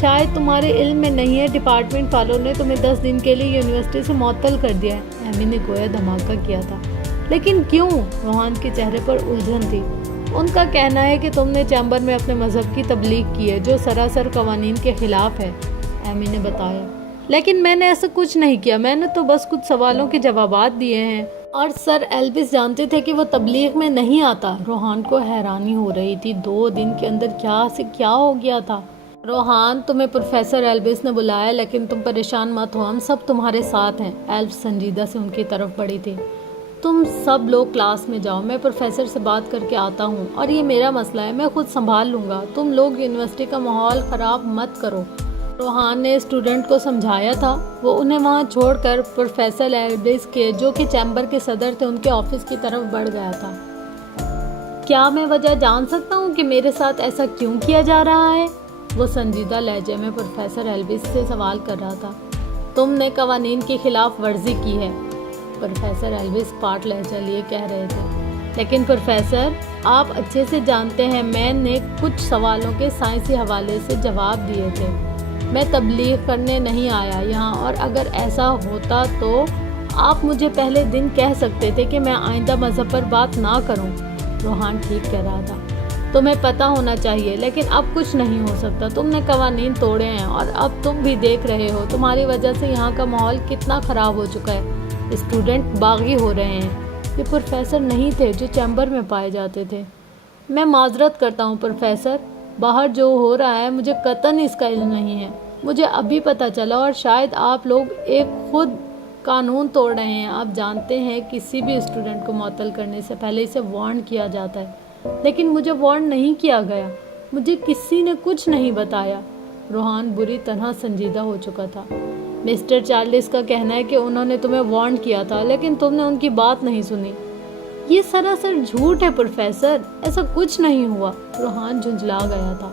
شاید تمہارے علم میں نہیں ہے، ڈپارٹمنٹ والوں نے تمہیں 10 دن کے لیے یونیورسٹی سے معطل کر دیا ہے۔ ایمی نے گویا دھماکہ کیا تھا۔ لیکن کیوں؟ روحان کے چہرے پر الجھن تھی۔ ان کا کہنا ہے کہ تم نے چیمبر میں اپنے مذہب کی تبلیغ کی ہے، جو سراسر قوانین کے خلاف ہے، ایمی نے بتایا۔ لیکن میں نے ایسا کچھ نہیں کیا، میں نے تو بس کچھ سوالوں کے جوابات دیے ہیں، اور سر ایلوس جانتے تھے کہ وہ تبلیغ میں نہیں آتا۔ روحان کو حیرانی ہو رہی تھی، 2 دن کے اندر کیا سے کیا ہو گیا تھا۔ روحان، تمہیں پروفیسر ایلبس نے بلایا، لیکن تم پریشان مت ہو، ہم سب تمہارے ساتھ ہیں۔ ایلبس سنجیدہ سے ان کی طرف بڑھی تھی۔ تم سب لوگ کلاس میں جاؤ، میں پروفیسر سے بات کر کے آتا ہوں، اور یہ میرا مسئلہ ہے، میں خود سنبھال لوں گا۔ تم لوگ یونیورسٹی کا ماحول خراب مت کرو۔ روحان نے اسٹوڈنٹ کو سمجھایا تھا۔ وہ انہیں وہاں چھوڑ کر پروفیسر ایلبس کے، جو کہ چیمبر کے صدر تھے، ان کے آفس کی طرف بڑھ گیا تھا۔ کیا میں وجہ جان سکتا ہوں کہ میرے ساتھ ایسا کیوں کیا جا رہا ہے؟ وہ سنجیدہ لہجے میں پروفیسر ایلبس سے سوال کر رہا تھا۔ تم نے قوانین کی خلاف ورزی کی ہے، پروفیسر ایلبس پاٹ لہجہ لیے کہہ رہے تھے۔ لیکن پروفیسر، آپ اچھے سے جانتے ہیں میں نے کچھ سوالوں کے سائنسی حوالے سے جواب دیے تھے۔ میں تبلیغ کرنے نہیں آیا یہاں، اور اگر ایسا ہوتا تو آپ مجھے پہلے دن کہہ سکتے تھے کہ میں آئندہ مذہب پر بات نہ کروں۔ روحان ٹھیک کہہ رہا تھا۔ تمہیں پتہ ہونا چاہیے، لیکن اب کچھ نہیں ہو سکتا۔ تم نے قوانین توڑے ہیں، اور اب تم بھی دیکھ رہے ہو تمہاری وجہ سے یہاں کا ماحول کتنا خراب ہو چکا ہے۔ اسٹوڈنٹ باغی ہو رہے ہیں۔ یہ پروفیسر نہیں تھے جو چیمبر میں پائے جاتے تھے۔ میں معذرت کرتا ہوں پروفیسر، باہر جو ہو رہا ہے مجھے قطعاً اس کا علم نہیں ہے۔ مجھے ابھی پتہ چلا، اور شاید آپ لوگ ایک خود قانون توڑ رہے ہیں۔ آپ جانتے ہیں کسی بھی اسٹوڈنٹ کو معطل کرنے سے پہلے اسے وارن کیا جاتا ہے، لیکن مجھے وارن نہیں کیا گیا، مجھے کسی نے کچھ نہیں بتایا۔ روحان بری طرح سنجیدہ ہو چکا تھا۔ مسٹر چارلس کا کہنا ہے کہ انہوں نے تمہیں وارن کیا تھا، لیکن تم نے ان کی بات نہیں سنی۔ یہ سراسر جھوٹ ہے پروفیسر، ایسا کچھ نہیں ہوا۔ روحان جھنجلا گیا تھا۔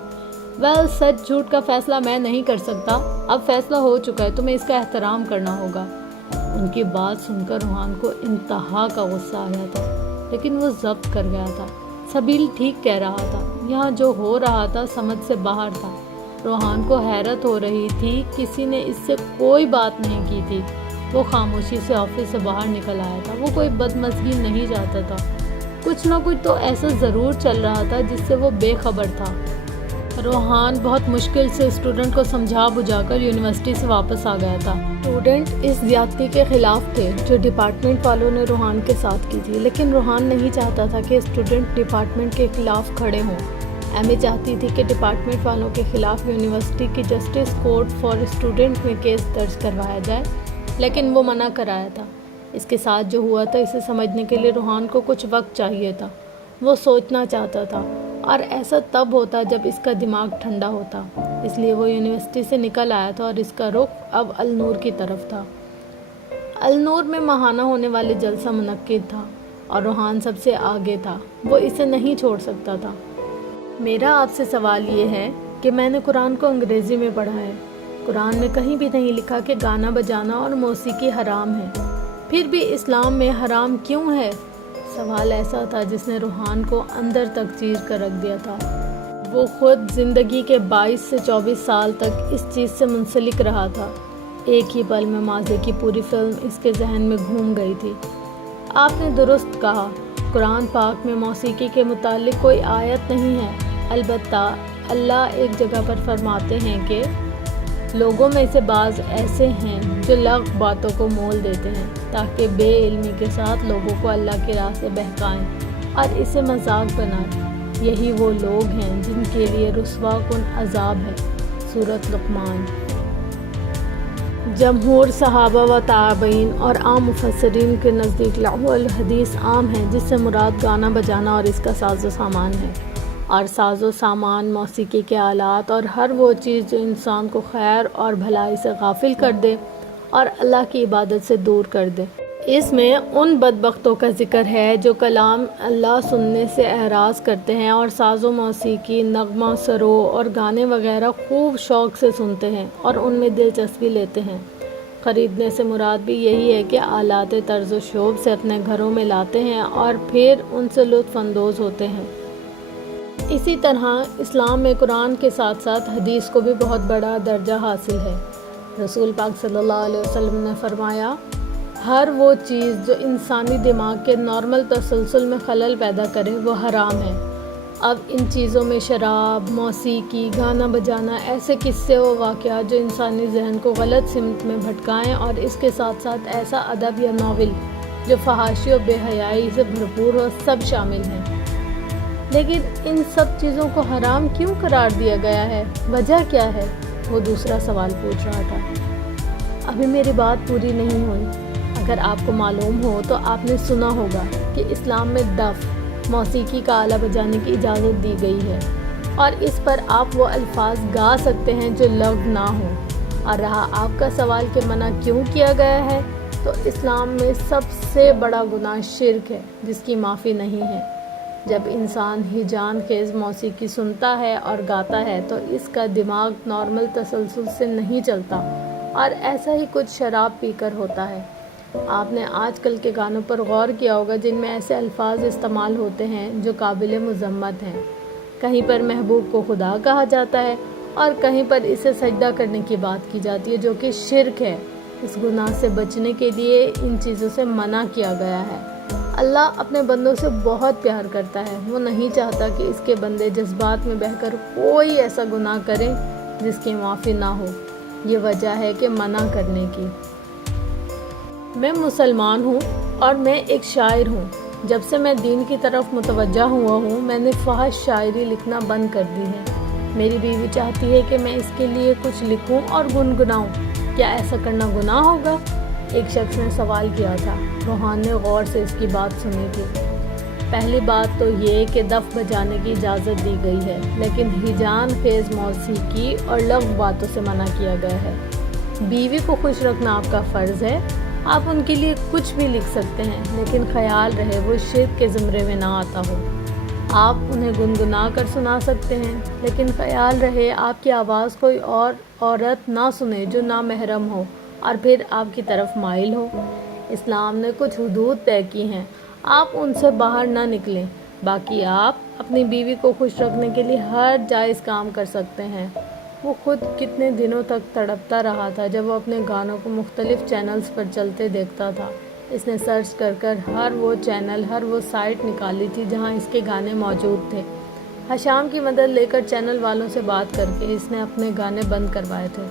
ویل، سچ جھوٹ کا فیصلہ میں نہیں کر سکتا، اب فیصلہ ہو چکا ہے، تمہیں اس کا احترام کرنا ہوگا۔ ان کی بات سن کر روحان کو انتہا کا غصہ آ گیا تھا، لیکن وہ ضبط کر گیا تھا۔ سبیل ٹھیک کہہ رہا تھا، یہاں جو ہو رہا تھا سمجھ سے باہر تھا۔ روحان کو حیرت ہو رہی تھی، کسی نے اس سے کوئی بات نہیں کی تھی۔ وہ خاموشی سے آفس سے باہر نکل آیا تھا۔ وہ کوئی بدمزگی نہیں چاہتا تھا، کچھ نہ کچھ تو ایسا ضرور چل رہا تھا جس سے وہ بے خبر تھا۔ روحان بہت مشکل سے اسٹوڈنٹ کو سمجھا بجھا کر یونیورسٹی سے واپس آ گیا تھا۔ اسٹوڈنٹ اس زیادتی کے خلاف تھے جو ڈپارٹمنٹ والوں نے روحان کے ساتھ کی تھی، لیکن روحان نہیں چاہتا تھا کہ اسٹوڈنٹ ڈپارٹمنٹ کے خلاف کھڑے ہوں۔ ایمی چاہتی تھی کہ ڈپارٹمنٹ والوں کے خلاف یونیورسٹی کی جسٹس کورٹ فار اسٹوڈنٹ میں کیس درج کروایا جائے، لیکن وہ منع کرایا تھا۔ اس کے ساتھ جو ہوا تھا اسے سمجھنے کے لیے روحان کو کچھ وقت چاہیے تھا۔ وہ سوچنا چاہتا تھا، اور ایسا تب ہوتا جب اس کا دماغ ٹھنڈا ہوتا۔ اس لیے وہ یونیورسٹی سے نکل آیا تھا، اور اس کا رخ اب النور کی طرف تھا۔ النور میں ماہانہ ہونے والی جلسہ منعقد تھا، اور روحان سب سے آگے تھا۔ وہ اسے نہیں چھوڑ سکتا تھا۔ میرا آپ سے سوال یہ ہے کہ میں نے قرآن کو انگریزی میں پڑھا ہے۔ قرآن میں کہیں بھی نہیں لکھا کہ گانا بجانا اور موسیقی حرام ہے، پھر بھی اسلام میں حرام کیوں ہے؟ سوال ایسا تھا جس نے روحان کو اندر تک چیر کر رکھ دیا تھا۔ وہ خود زندگی کے 22 سے 24 سال تک اس چیز سے منسلک رہا تھا۔ ایک ہی پل میں ماضی کی پوری فلم اس کے ذہن میں گھوم گئی تھی۔ آپ نے درست کہا، قرآن پاک میں موسیقی کے متعلق کوئی آیت نہیں ہے، البتہ اللہ ایک جگہ پر فرماتے ہیں کہ لوگوں میں سے بعض ایسے ہیں جو لغو باتوں کو مول دیتے ہیں تاکہ بے علمی کے ساتھ لوگوں کو اللہ کی راہ سے بہکائیں اور اسے مذاق بنائیں۔ یہی وہ لوگ ہیں جن کے لیے رسوا کن عذاب ہے۔ سورۃ لقمان۔ جمہور صحابہ و تابعین اور عام مفسرین کے نزدیک لغو الحدیث عام ہے، جس سے مراد گانا بجانا اور اس کا ساز و سامان ہے، اور ساز و سامان موسیقی کے آلات اور ہر وہ چیز جو انسان کو خیر اور بھلائی سے غافل کر دے اور اللہ کی عبادت سے دور کر دے۔ اس میں ان بدبختوں کا ذکر ہے جو کلام اللہ سننے سے اعراض کرتے ہیں اور ساز و موسیقی، نغمہ سرو اور گانے وغیرہ خوب شوق سے سنتے ہیں اور ان میں دلچسپی لیتے ہیں۔ خریدنے سے مراد بھی یہی ہے کہ آلات طرز و شوب سے اپنے گھروں میں لاتے ہیں اور پھر ان سے لطف اندوز ہوتے ہیں۔ اسی طرح اسلام میں قرآن کے ساتھ ساتھ حدیث کو بھی بہت بڑا درجہ حاصل ہے۔ رسول پاک صلی اللہ علیہ وسلم نے فرمایا، ہر وہ چیز جو انسانی دماغ کے نارمل تسلسل میں خلل پیدا کرے وہ حرام ہے۔ اب ان چیزوں میں شراب، موسیقی، گانا بجانا، ایسے قصے و واقعات جو انسانی ذہن کو غلط سمت میں بھٹکائیں، اور اس کے ساتھ ساتھ ایسا ادب یا ناول جو فحاشی و بے حیائی سے بھرپور ہو، سب شامل ہیں۔ لیکن ان سب چیزوں کو حرام کیوں قرار دیا گیا ہے؟ وجہ کیا ہے؟ وہ دوسرا سوال پوچھ رہا تھا۔ ابھی میری بات پوری نہیں ہوئی۔ اگر آپ کو معلوم ہو تو آپ نے سنا ہوگا کہ اسلام میں دف، موسیقی کا آلہ بجانے کی اجازت دی گئی ہے، اور اس پر آپ وہ الفاظ گا سکتے ہیں جو لغو نہ ہوں۔ اور رہا آپ کا سوال کہ منع کیوں کیا گیا ہے، تو اسلام میں سب سے بڑا گناہ شرک ہے جس کی معافی نہیں ہے۔ جب انسان ہیجان خیز موسیقی سنتا ہے اور گاتا ہے تو اس کا دماغ نارمل تسلسل سے نہیں چلتا، اور ایسا ہی کچھ شراب پی کر ہوتا ہے۔ آپ نے آج کل کے گانوں پر غور کیا ہوگا جن میں ایسے الفاظ استعمال ہوتے ہیں جو قابل مذمت ہیں۔ کہیں پر محبوب کو خدا کہا جاتا ہے اور کہیں پر اسے سجدہ کرنے کی بات کی جاتی ہے جو کہ شرک ہے۔ اس گناہ سے بچنے کے لیے ان چیزوں سے منع کیا گیا ہے۔ اللہ اپنے بندوں سے بہت پیار کرتا ہے۔ وہ نہیں چاہتا کہ اس کے بندے جذبات میں بہہ کر کوئی ایسا گناہ کریں جس کی معافی نہ ہو۔ یہ وجہ ہے کہ منع کرنے کی۔ میں مسلمان ہوں اور میں ایک شاعر ہوں۔ جب سے میں دین کی طرف متوجہ ہوا ہوں میں نے فحش شاعری لکھنا بند کر دی ہے۔ میری بیوی چاہتی ہے کہ میں اس کے لیے کچھ لکھوں اور گنگناؤں۔ کیا ایسا کرنا گناہ ہوگا؟ ایک شخص نے سوال کیا تھا۔ روحان نے غور سے اس کی بات سنی تھی۔ پہلی بات تو یہ کہ دف بجانے کی اجازت دی گئی ہے، لیکن ہیجان خیز موسیقی اور لغو باتوں سے منع کیا گیا ہے۔ بیوی کو خوش رکھنا آپ کا فرض ہے۔ آپ ان کے لیے کچھ بھی لکھ سکتے ہیں، لیکن خیال رہے وہ شرک کے زمرے میں نہ آتا ہو۔ آپ انہیں گنگنا کر سنا سکتے ہیں، لیکن خیال رہے آپ کی آواز کوئی اور عورت نہ سنے جو نامحرم ہو اور پھر آپ کی طرف مائل ہو۔ اسلام نے کچھ حدود طے کی ہیں، آپ ان سے باہر نہ نکلیں۔ باقی آپ اپنی بیوی کو خوش رکھنے کے لیے ہر جائز کام کر سکتے ہیں۔ وہ خود کتنے دنوں تک تڑپتا رہا تھا جب وہ اپنے گانوں کو مختلف چینلز پر چلتے دیکھتا تھا۔ اس نے سرچ کر کر ہر وہ چینل، ہر وہ سائٹ نکالی تھی جہاں اس کے گانے موجود تھے۔ حشام کی مدد لے کر چینل والوں سے بات کر کے اس نے اپنے گانے بند کروائے تھے۔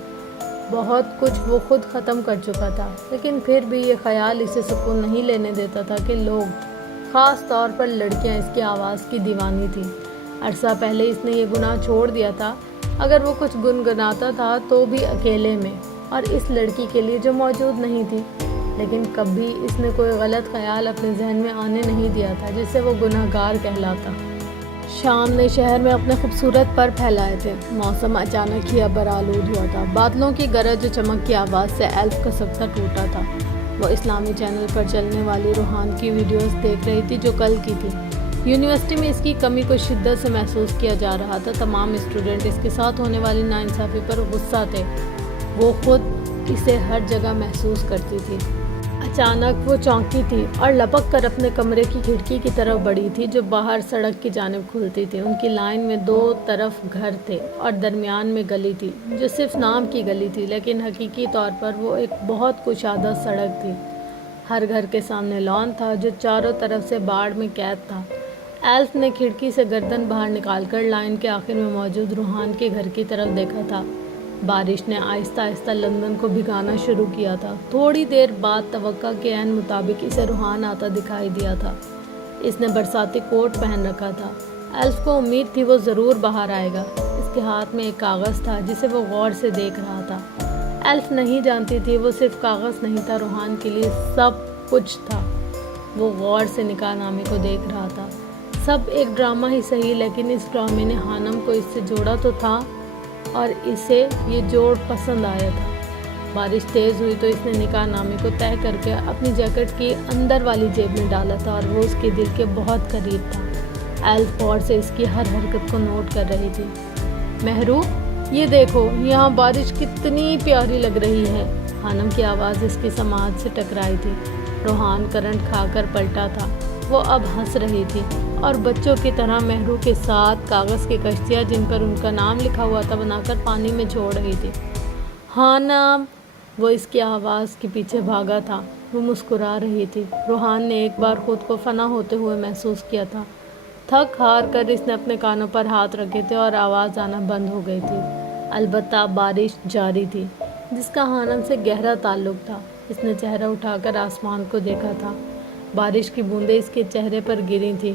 بہت کچھ وہ خود ختم کر چکا تھا، لیکن پھر بھی یہ خیال اسے سکون نہیں لینے دیتا تھا کہ لوگ، خاص طور پر لڑکیاں، اس کی آواز کی دیوانی تھی۔ عرصہ پہلے اس نے یہ گناہ چھوڑ دیا تھا۔ اگر وہ کچھ گنگناتا تھا تو بھی اکیلے میں اور اس لڑکی کے لیے جو موجود نہیں تھی، لیکن کبھی اس نے کوئی غلط خیال اپنے ذہن میں آنے نہیں دیا تھا جس سے وہ گناہگار کہلاتا۔ شام نے شہر میں اپنے خوبصورت پر پھیلائے تھے۔ موسم اچانک ہی ابر آلود ہوا تھا۔ بادلوں کی گرج و چمک کی آواز سے ایلف کا سکتہ ٹوٹا تھا۔ وہ اسلامی چینل پر چلنے والی روحان کی ویڈیوز دیکھ رہی تھی جو کل کی تھی۔ یونیورسٹی میں اس کی کمی کو شدت سے محسوس کیا جا رہا تھا۔ تمام اسٹوڈنٹ اس کے ساتھ ہونے والی ناانصافی پر غصہ تھے۔ وہ خود اسے ہر جگہ محسوس کرتی تھی۔ اچانک وہ چونکی تھی اور لپک کر اپنے کمرے کی کھڑکی کی طرف بڑھی تھی جو باہر سڑک کی جانب کھلتی تھی۔ ان کی لائن میں دو طرف گھر تھے اور درمیان میں گلی تھی جو صرف نام کی گلی تھی، لیکن حقیقی طور پر وہ ایک بہت کشادہ سڑک تھی۔ ہر گھر کے سامنے لان تھا جو چاروں طرف سے باڑ میں قید تھا۔ ایلف نے کھڑکی سے گردن باہر نکال کر لائن کے آخر میں موجود روحان کے گھر کی طرف دیکھا تھا۔ بارش نے آہستہ آہستہ لندن کو بھگانا شروع کیا تھا۔ تھوڑی دیر بعد توقع کے عین مطابق اسے روحان آتا دکھائی دیا تھا۔ اس نے برساتی کوٹ پہن رکھا تھا۔ ایلف کو امید تھی وہ ضرور باہر آئے گا۔ اس کے ہاتھ میں ایک کاغذ تھا جسے وہ غور سے دیکھ رہا تھا۔ ایلف نہیں جانتی تھی وہ صرف کاغذ نہیں تھا، روحان کے لیے سب کچھ تھا۔ وہ غور سے نکاح نامے کو دیکھ رہا تھا۔ سب ایک ڈرامہ ہی صحیح، لیکن اس ڈرامے نے حانم کو اس سے جوڑا تو تھا اور اسے یہ جوڑ پسند آیا تھا۔ بارش تیز ہوئی تو اس نے نکاح نامے کو طے کر کے اپنی جیکٹ کی اندر والی جیب میں ڈالا تھا اور وہ اس کے دل کے بہت قریب تھا۔ ایلف غور سے اس کی ہر حرکت کو نوٹ کر رہی تھی۔ مہرو، یہ دیکھو یہاں بارش کتنی پیاری لگ رہی ہے۔ حانم کی آواز اس کی سماعت سے ٹکرائی تھی۔ روحان کرنٹ کھا کر پلٹا تھا۔ وہ اب ہنس رہی تھی اور بچوں کی طرح مہرو کے ساتھ کاغذ کی کشتیاں جن پر ان کا نام لکھا ہوا تھا بنا کر پانی میں چھوڑ رہی تھی۔ حانم، وہ اس کی آواز کے پیچھے بھاگا تھا۔ وہ مسکرا رہی تھی۔ روحان نے ایک بار خود کو فنا ہوتے ہوئے محسوس کیا تھا۔ تھک ہار کر اس نے اپنے کانوں پر ہاتھ رکھے تھے اور آواز آنا بند ہو گئی تھی۔ البتہ بارش جاری تھی جس کا حانم سے گہرا تعلق تھا۔ اس نے چہرہ اٹھا کر آسمان کو دیکھا تھا۔ بارش کی بوندیں اس کے چہرے پر گری تھیں۔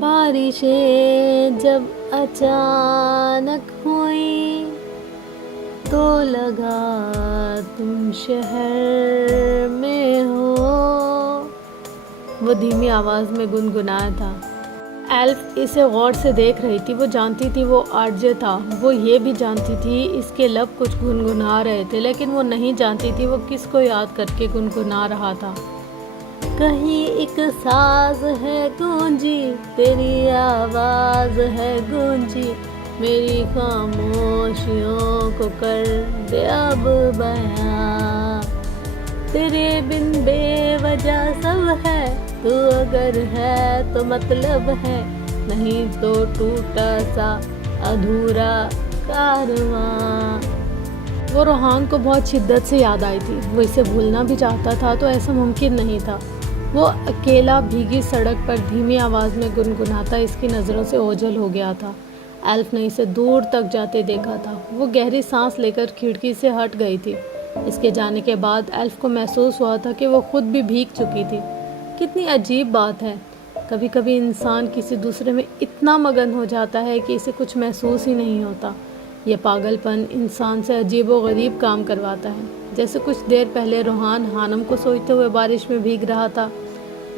بارشیں جب اچانک ہوئیں تو لگا تم شہر میں ہو، وہ دھیمی آواز میں گنگنایا تھا۔ ایلف اسے غور سے دیکھ رہی تھی۔ وہ جانتی تھی وہ آرجے تھا، وہ یہ بھی جانتی تھی اس کے لب کچھ گنگنا رہے تھے، لیکن وہ نہیں جانتی تھی وہ کس کو یاد کر کے گنگنا رہا تھا۔ کہیں ایک ساز ہے گونجی، تیری آواز ہے گونجی، میری خاموشیوں کو کر دے اب بیاں، تیرے بن بے وجہ سب ہے، تو اگر ہے تو مطلب ہے، نہیں تو ٹوٹا سا ادھورا کارواں۔ وہ روحان کو بہت شدت سے یاد آئی تھی۔ وہ اسے بھولنا بھی چاہتا تھا تو ایسا ممکن نہیں تھا۔ وہ اکیلا بھیگی سڑک پر دھیمی آواز میں گنگناتا اس کی نظروں سے اوجھل ہو گیا تھا۔ ایلف نے اسے دور تک جاتے دیکھا تھا۔ وہ گہری سانس لے کر کھڑکی سے ہٹ گئی تھی۔ اس کے جانے کے بعد ایلف کو محسوس ہوا تھا کہ وہ خود بھی بھیگ چکی تھی۔ کتنی عجیب بات ہے، کبھی کبھی انسان کسی دوسرے میں اتنا مگن ہو جاتا ہے کہ اسے کچھ محسوس ہی نہیں ہوتا۔ یہ پاگل پن انسان سے عجیب و غریب کام کرواتا ہے۔ جیسے کچھ دیر پہلے روحان ہانم کو سوچتے ہوئے بارش میں بھیگ رہا تھا،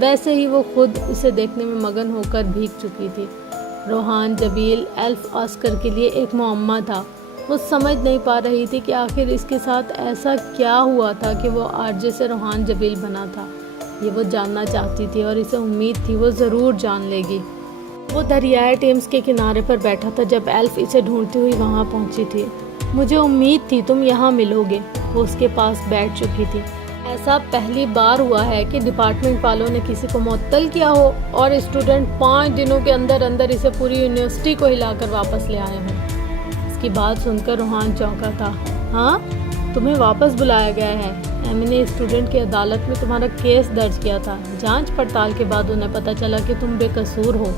ویسے ہی وہ خود اسے دیکھنے میں مگن ہو کر بھیگ چکی تھی۔ روحان جبیل ایلف آسکر کے لیے ایک معمہ تھا۔ وہ سمجھ نہیں پا رہی تھی کہ آخر اس کے ساتھ ایسا کیا ہوا تھا کہ وہ آرجے سے روحان جبیل بنا تھا۔ یہ وہ جاننا چاہتی تھی اور اسے امید تھی وہ ضرور جان لے گی۔ وہ دریائے ٹیمز کے کنارے پر بیٹھا تھا جب ایلف اسے ڈھونڈتی ہوئی وہاں پہنچی تھی۔ مجھے امید تھی تم یہاں ملو گے۔ وہ اس کے پاس بیٹھ چکی تھی۔ ایسا پہلی بار ہوا ہے کہ ڈپارٹمنٹ والوں نے کسی کو معطل کیا ہو اور اسٹوڈنٹ 5 دنوں کے اندر اندر اسے پوری یونیورسٹی کو ہلا کر واپس لے آئے ہوں۔ اس کی بات سن کر روحان چونکا تھا۔ ہاں، تمہیں واپس بلایا گیا ہے۔ ایمی نے اسٹوڈنٹ کی عدالت میں تمہارا کیس درج کیا تھا۔ جانچ پڑتال کے بعد انہیں پتہ چلا کہ تم بے قصور ہو۔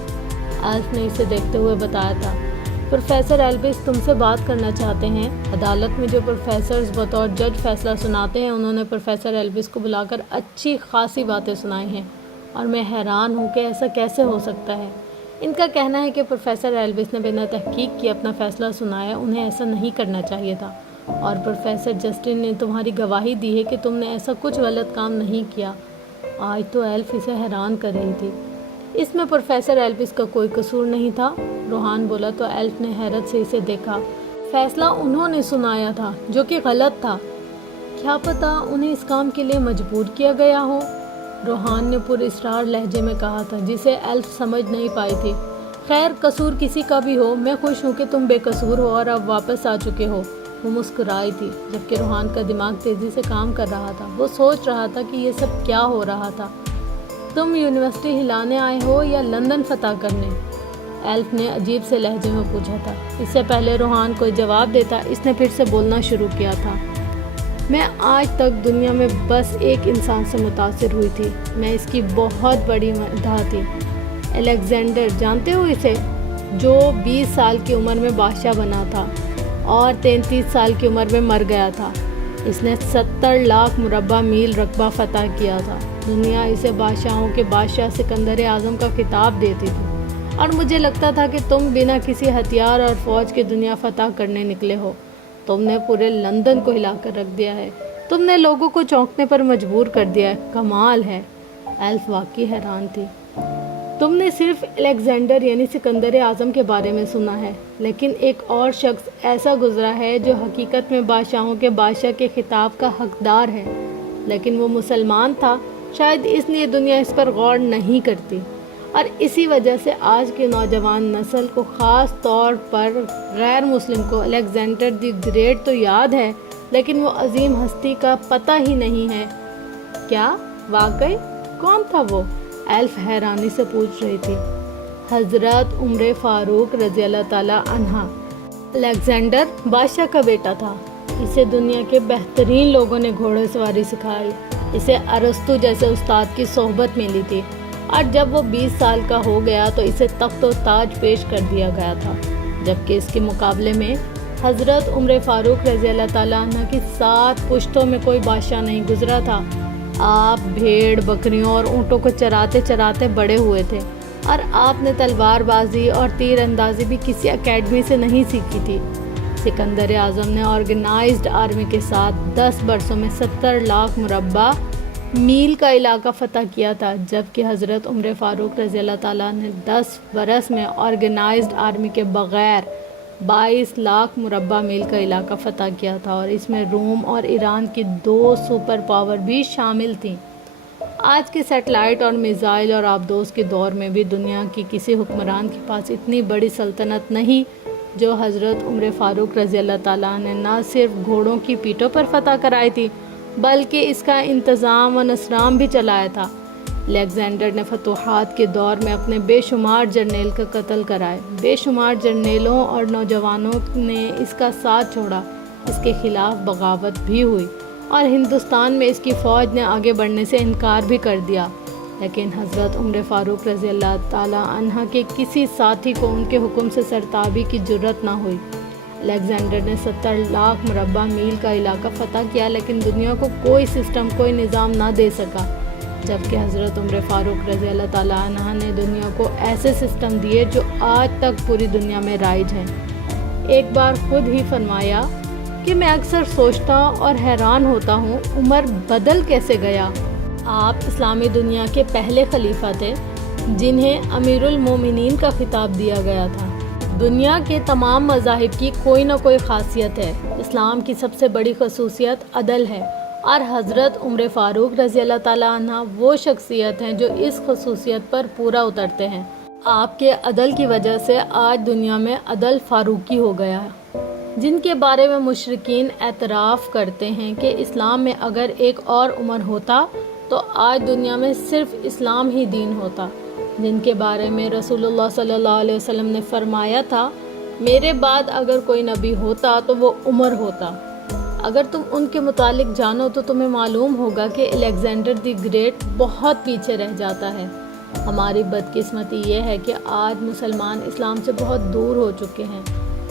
ایلف نے اسے دیکھتے ہوئے بتایا تھا۔ پروفیسر ایلوس تم سے بات کرنا چاہتے ہیں۔ عدالت میں جو پروفیسرز بطور جج فیصلہ سناتے ہیں، انہوں نے پروفیسر ایلوس کو بلا کر اچھی خاصی باتیں سنائی ہیں، اور میں حیران ہوں کہ ایسا کیسے ہو سکتا ہے۔ ان کا کہنا ہے کہ پروفیسر ایلوس نے بنا تحقیق کے اپنا فیصلہ سنایا، انہیں ایسا نہیں کرنا چاہیے تھا، اور پروفیسر جسٹن نے تمہاری گواہی دی ہے کہ تم نے ایسا کچھ غلط کام نہیں کیا۔ آج تو ایلف اسے حیران کر رہی تھی۔ اس میں پروفیسر ایلوس کا کوئی قصور نہیں تھا، روحان بولا تو ایلف نے حیرت سے اسے دیکھا۔ فیصلہ انہوں نے سنایا تھا جو کہ غلط تھا۔ کیا پتہ انہیں اس کام کے لیے مجبور کیا گیا ہو، روحان نے پر اصرار لہجے میں کہا تھا جسے ایلف سمجھ نہیں پائی تھی۔ خیر، قصور کسی کا بھی ہو، میں خوش ہوں کہ تم بے قصور ہو اور اب واپس آ چکے ہو۔ وہ مسکرائی تھی جبکہ روحان کا دماغ تیزی سے کام کر رہا تھا۔ وہ سوچ رہا تھا کہ یہ سب کیا ہو رہا تھا۔ تم یونیورسٹی ہلانے آئے ہو یا لندن فتح کرنے؟ ایلف نے عجیب سے لہجے میں پوچھا تھا۔ اس سے پہلے روحان کوئی جواب دیتا، اس نے پھر سے بولنا شروع کیا تھا۔ میں آج تک دنیا میں بس ایک انسان سے متاثر ہوئی تھی، میں اس کی بہت بڑی مداح تھی۔ الیگزینڈر، جانتے ہو اسے؟ جو 20 سال کی عمر میں بادشاہ بنا تھا اور 33 سال کی عمر میں مر گیا تھا۔ اس نے 70 لاکھ مربع میل رقبہ فتح کیا تھا۔ دنیا اسے بادشاہوں کے بادشاہ سکندر اعظم کا خطاب دیتی تھی، اور مجھے لگتا تھا کہ تم بنا کسی ہتھیار اور فوج کے دنیا فتح کرنے نکلے ہو۔ تم نے پورے لندن کو ہلا کر رکھ دیا ہے، تم نے لوگوں کو چونکنے پر مجبور کر دیا ہے، کمال ہے۔ ایلف واقعی حیران تھی۔ تم نے صرف الیگزینڈر یعنی سکندر اعظم کے بارے میں سنا ہے، لیکن ایک اور شخص ایسا گزرا ہے جو حقیقت میں بادشاہوں کے بادشاہ کے خطاب کا حقدار ہے، لیکن وہ مسلمان تھا۔ شاید اس لیے دنیا اس پر غور نہیں کرتی، اور اسی وجہ سے آج کی نوجوان نسل کو، خاص طور پر غیر مسلم کو، الیگزینڈر دی گریٹ تو یاد ہے، لیکن وہ عظیم ہستی کا پتہ ہی نہیں ہے۔ کیا واقعی؟ کون تھا وہ؟ ایلف حیرانی سے پوچھ رہی تھی۔ حضرت عمر فاروق رضی اللہ تعالی عنہ۔ الیگزینڈر بادشاہ کا بیٹا تھا۔ اسے دنیا کے بہترین لوگوں نے گھوڑے سواری سکھائی، اسے ارسطو جیسے استاد کی صحبت ملی تھی، اور جب وہ 20 سال کا ہو گیا تو اسے تخت و تاج پیش کر دیا گیا تھا، جبکہ اس کے مقابلے میں حضرت عمر فاروق رضی اللہ تعالیٰ عنہ کی 7 پشتوں میں کوئی بادشاہ نہیں گزرا تھا۔ آپ بھیڑ، بکریوں اور اونٹوں کو چراتے چراتے بڑے ہوئے تھے۔ اور آپ نے تلوار بازی اور تیر اندازی بھی کسی اکیڈمی سے نہیں سیکھی تھی۔ سکندر اعظم نے آرگنائزڈ آرمی کے ساتھ 10 برسوں میں 70 لاکھ مربع میل کا علاقہ فتح کیا تھا، جبکہ حضرت عمر فاروق رضی اللہ تعالیٰ نے 10 برس میں آرگنائزڈ آرمی کے بغیر 22 لاکھ مربع میل کا علاقہ فتح کیا تھا، اور اس میں روم اور ایران کی 2 سپر پاور بھی شامل تھیں۔ آج کے سیٹلائٹ اور میزائل اور آبدوز کے دور میں بھی دنیا کی کسی حکمران کے پاس اتنی بڑی سلطنت نہیں جو حضرت عمر فاروق رضی اللہ تعالیٰ نے نہ صرف گھوڑوں کی پیٹھوں پر فتح کرائی تھی بلکہ اس کا انتظام و نظام بھی چلایا تھا۔ الیگزینڈر نے فتوحات کے دور میں اپنے بے شمار جرنیل کا قتل کرائے، بے شمار جرنیلوں اور نوجوانوں نے اس کا ساتھ چھوڑا، اس کے خلاف بغاوت بھی ہوئی، اور ہندوستان میں اس کی فوج نے آگے بڑھنے سے انکار بھی کر دیا، لیکن حضرت عمر فاروق رضی اللہ تعالیٰ عنہ کے کسی ساتھی کو ان کے حکم سے سرتابی کی جرأت نہ ہوئی۔ الیگزینڈر نے 70 لاکھ مربع میل کا علاقہ فتح کیا، لیکن دنیا کو کوئی سسٹم، کوئی نظام نہ دے سکا، جبکہ حضرت عمر فاروق رضی اللہ تعالیٰ عنہ نے دنیا کو ایسے سسٹم دیے جو آج تک پوری دنیا میں رائج ہیں۔ ایک بار خود ہی فرمایا کہ میں اکثر سوچتا اور حیران ہوتا ہوں عمر بدل کیسے گیا۔ آپ اسلامی دنیا کے پہلے خلیفہ تھے جنہیں امیر المومنین کا خطاب دیا گیا تھا۔ دنیا کے تمام مذاہب کی کوئی نہ کوئی خاصیت ہے، اسلام کی سب سے بڑی خصوصیت عدل ہے، اور حضرت عمر فاروق رضی اللہ تعالیٰ عنہ وہ شخصیت ہیں جو اس خصوصیت پر پورا اترتے ہیں۔ آپ کے عدل کی وجہ سے آج دنیا میں عدل فاروقی ہو گیا ہے، جن کے بارے میں مشرکین اعتراف کرتے ہیں کہ اسلام میں اگر ایک اور عمر ہوتا تو آج دنیا میں صرف اسلام ہی دین ہوتا، جن کے بارے میں رسول اللہ صلی اللہ علیہ وسلم نے فرمایا تھا میرے بعد اگر کوئی نبی ہوتا تو وہ عمر ہوتا۔ اگر تم ان کے متعلق جانو تو تمہیں معلوم ہوگا کہ الیگزینڈر دی گریٹ بہت پیچھے رہ جاتا ہے۔ ہماری بدقسمتی یہ ہے کہ آج مسلمان اسلام سے بہت دور ہو چکے ہیں،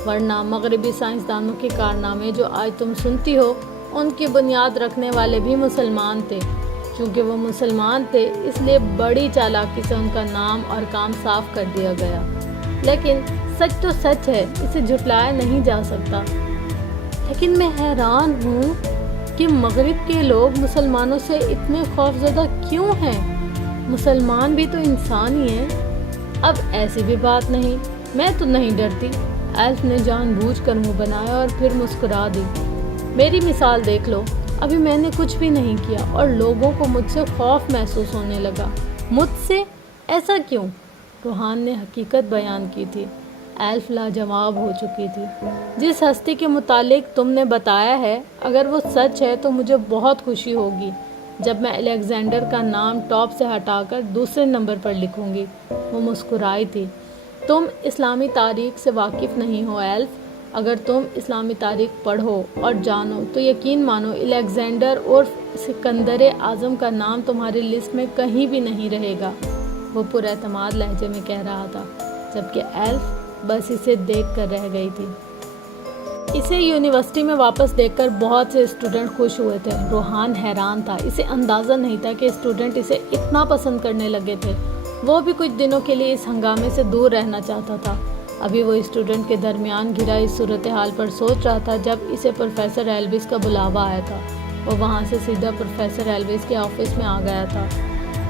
ورنہ مغربی سائنسدانوں کے کارنامے جو آج تم سنتی ہو ان کی بنیاد رکھنے والے بھی مسلمان تھے۔ چونکہ وہ مسلمان تھے اس لیے بڑی چالاکی سے ان کا نام اور کام صاف کر دیا گیا، لیکن سچ تو سچ ہے، اسے جھٹلایا نہیں جا سکتا۔ لیکن میں حیران ہوں کہ مغرب کے لوگ مسلمانوں سے اتنے خوفزدہ کیوں ہیں؟ مسلمان بھی تو انسان ہی ہیں۔ اب ایسی بھی بات نہیں، میں تو نہیں ڈرتی۔ ایلف نے جان بوجھ کر منہ بنایا اور پھر مسکرا دی۔ میری مثال دیکھ لو، ابھی میں نے کچھ بھی نہیں کیا اور لوگوں کو مجھ سے خوف محسوس ہونے لگا۔ مجھ سے؟ ایسا کیوں؟ روحان نے حقیقت بیان کی تھی۔ ایلف لاجواب ہو چکی تھی۔ جس ہستی کے متعلق تم نے بتایا ہے اگر وہ سچ ہے تو مجھے بہت خوشی ہوگی جب میں الیگزینڈر کا نام ٹاپ سے ہٹا کر دوسرے نمبر پر لکھوں گی۔ وہ مسکرائی تھی۔ تم اسلامی تاریخ سے واقف نہیں ہو ایلف۔ اگر تم اسلامی تاریخ پڑھو اور جانو تو یقین مانو الیگزینڈر اور سکندر اعظم کا نام تمہاری لسٹ میں کہیں بھی نہیں رہے گا، وہ پر اعتماد لہجے میں کہہ رہا تھا، جبکہ ایلف بس اسے دیکھ کر رہ گئی تھی۔ اسے یونیورسٹی میں واپس دیکھ کر بہت سے اسٹوڈنٹ خوش ہوئے تھے۔ روحان حیران تھا، اسے اندازہ نہیں تھا کہ اسٹوڈنٹ اسے اتنا پسند کرنے لگے تھے۔ وہ بھی کچھ دنوں کے لیے اس ہنگامے سے دور رہنا چاہتا تھا۔ ابھی وہ اسٹوڈنٹ کے درمیان گھرا اس صورتحال پر سوچ رہا تھا جب اسے پروفیسر ایلوس کا بلاوا آیا تھا۔ وہ وہاں سے سیدھا پروفیسر ایلوس کے آفس میں آ گیا تھا۔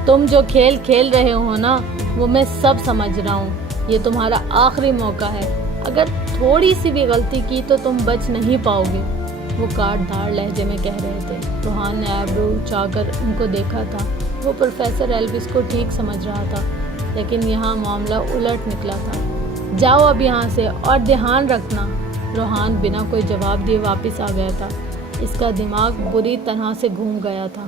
تم جو کھیل کھیل رہے ہو نا وہ میں سب سمجھ رہا ہوں، یہ تمہارا آخری موقع ہے، اگر تھوڑی سی بھی غلطی کی تو تم بچ نہیں پاؤ گے، وہ کاٹ دھاڑ لہجے میں کہہ رہے تھے۔ روحان نے ایبرو اچا کر ان کو دیکھا تھا۔ وہ پروفیسر ایلوس کو ٹھیک سمجھ رہا تھا، لیکن یہاں معاملہ الٹ نکلا تھا۔ جاؤ اب یہاں سے اور دھیان رکھنا۔ روحان بنا کوئی جواب دیے واپس آ گیا تھا۔ اس کا دماغ بری طرح سے گھوم گیا تھا۔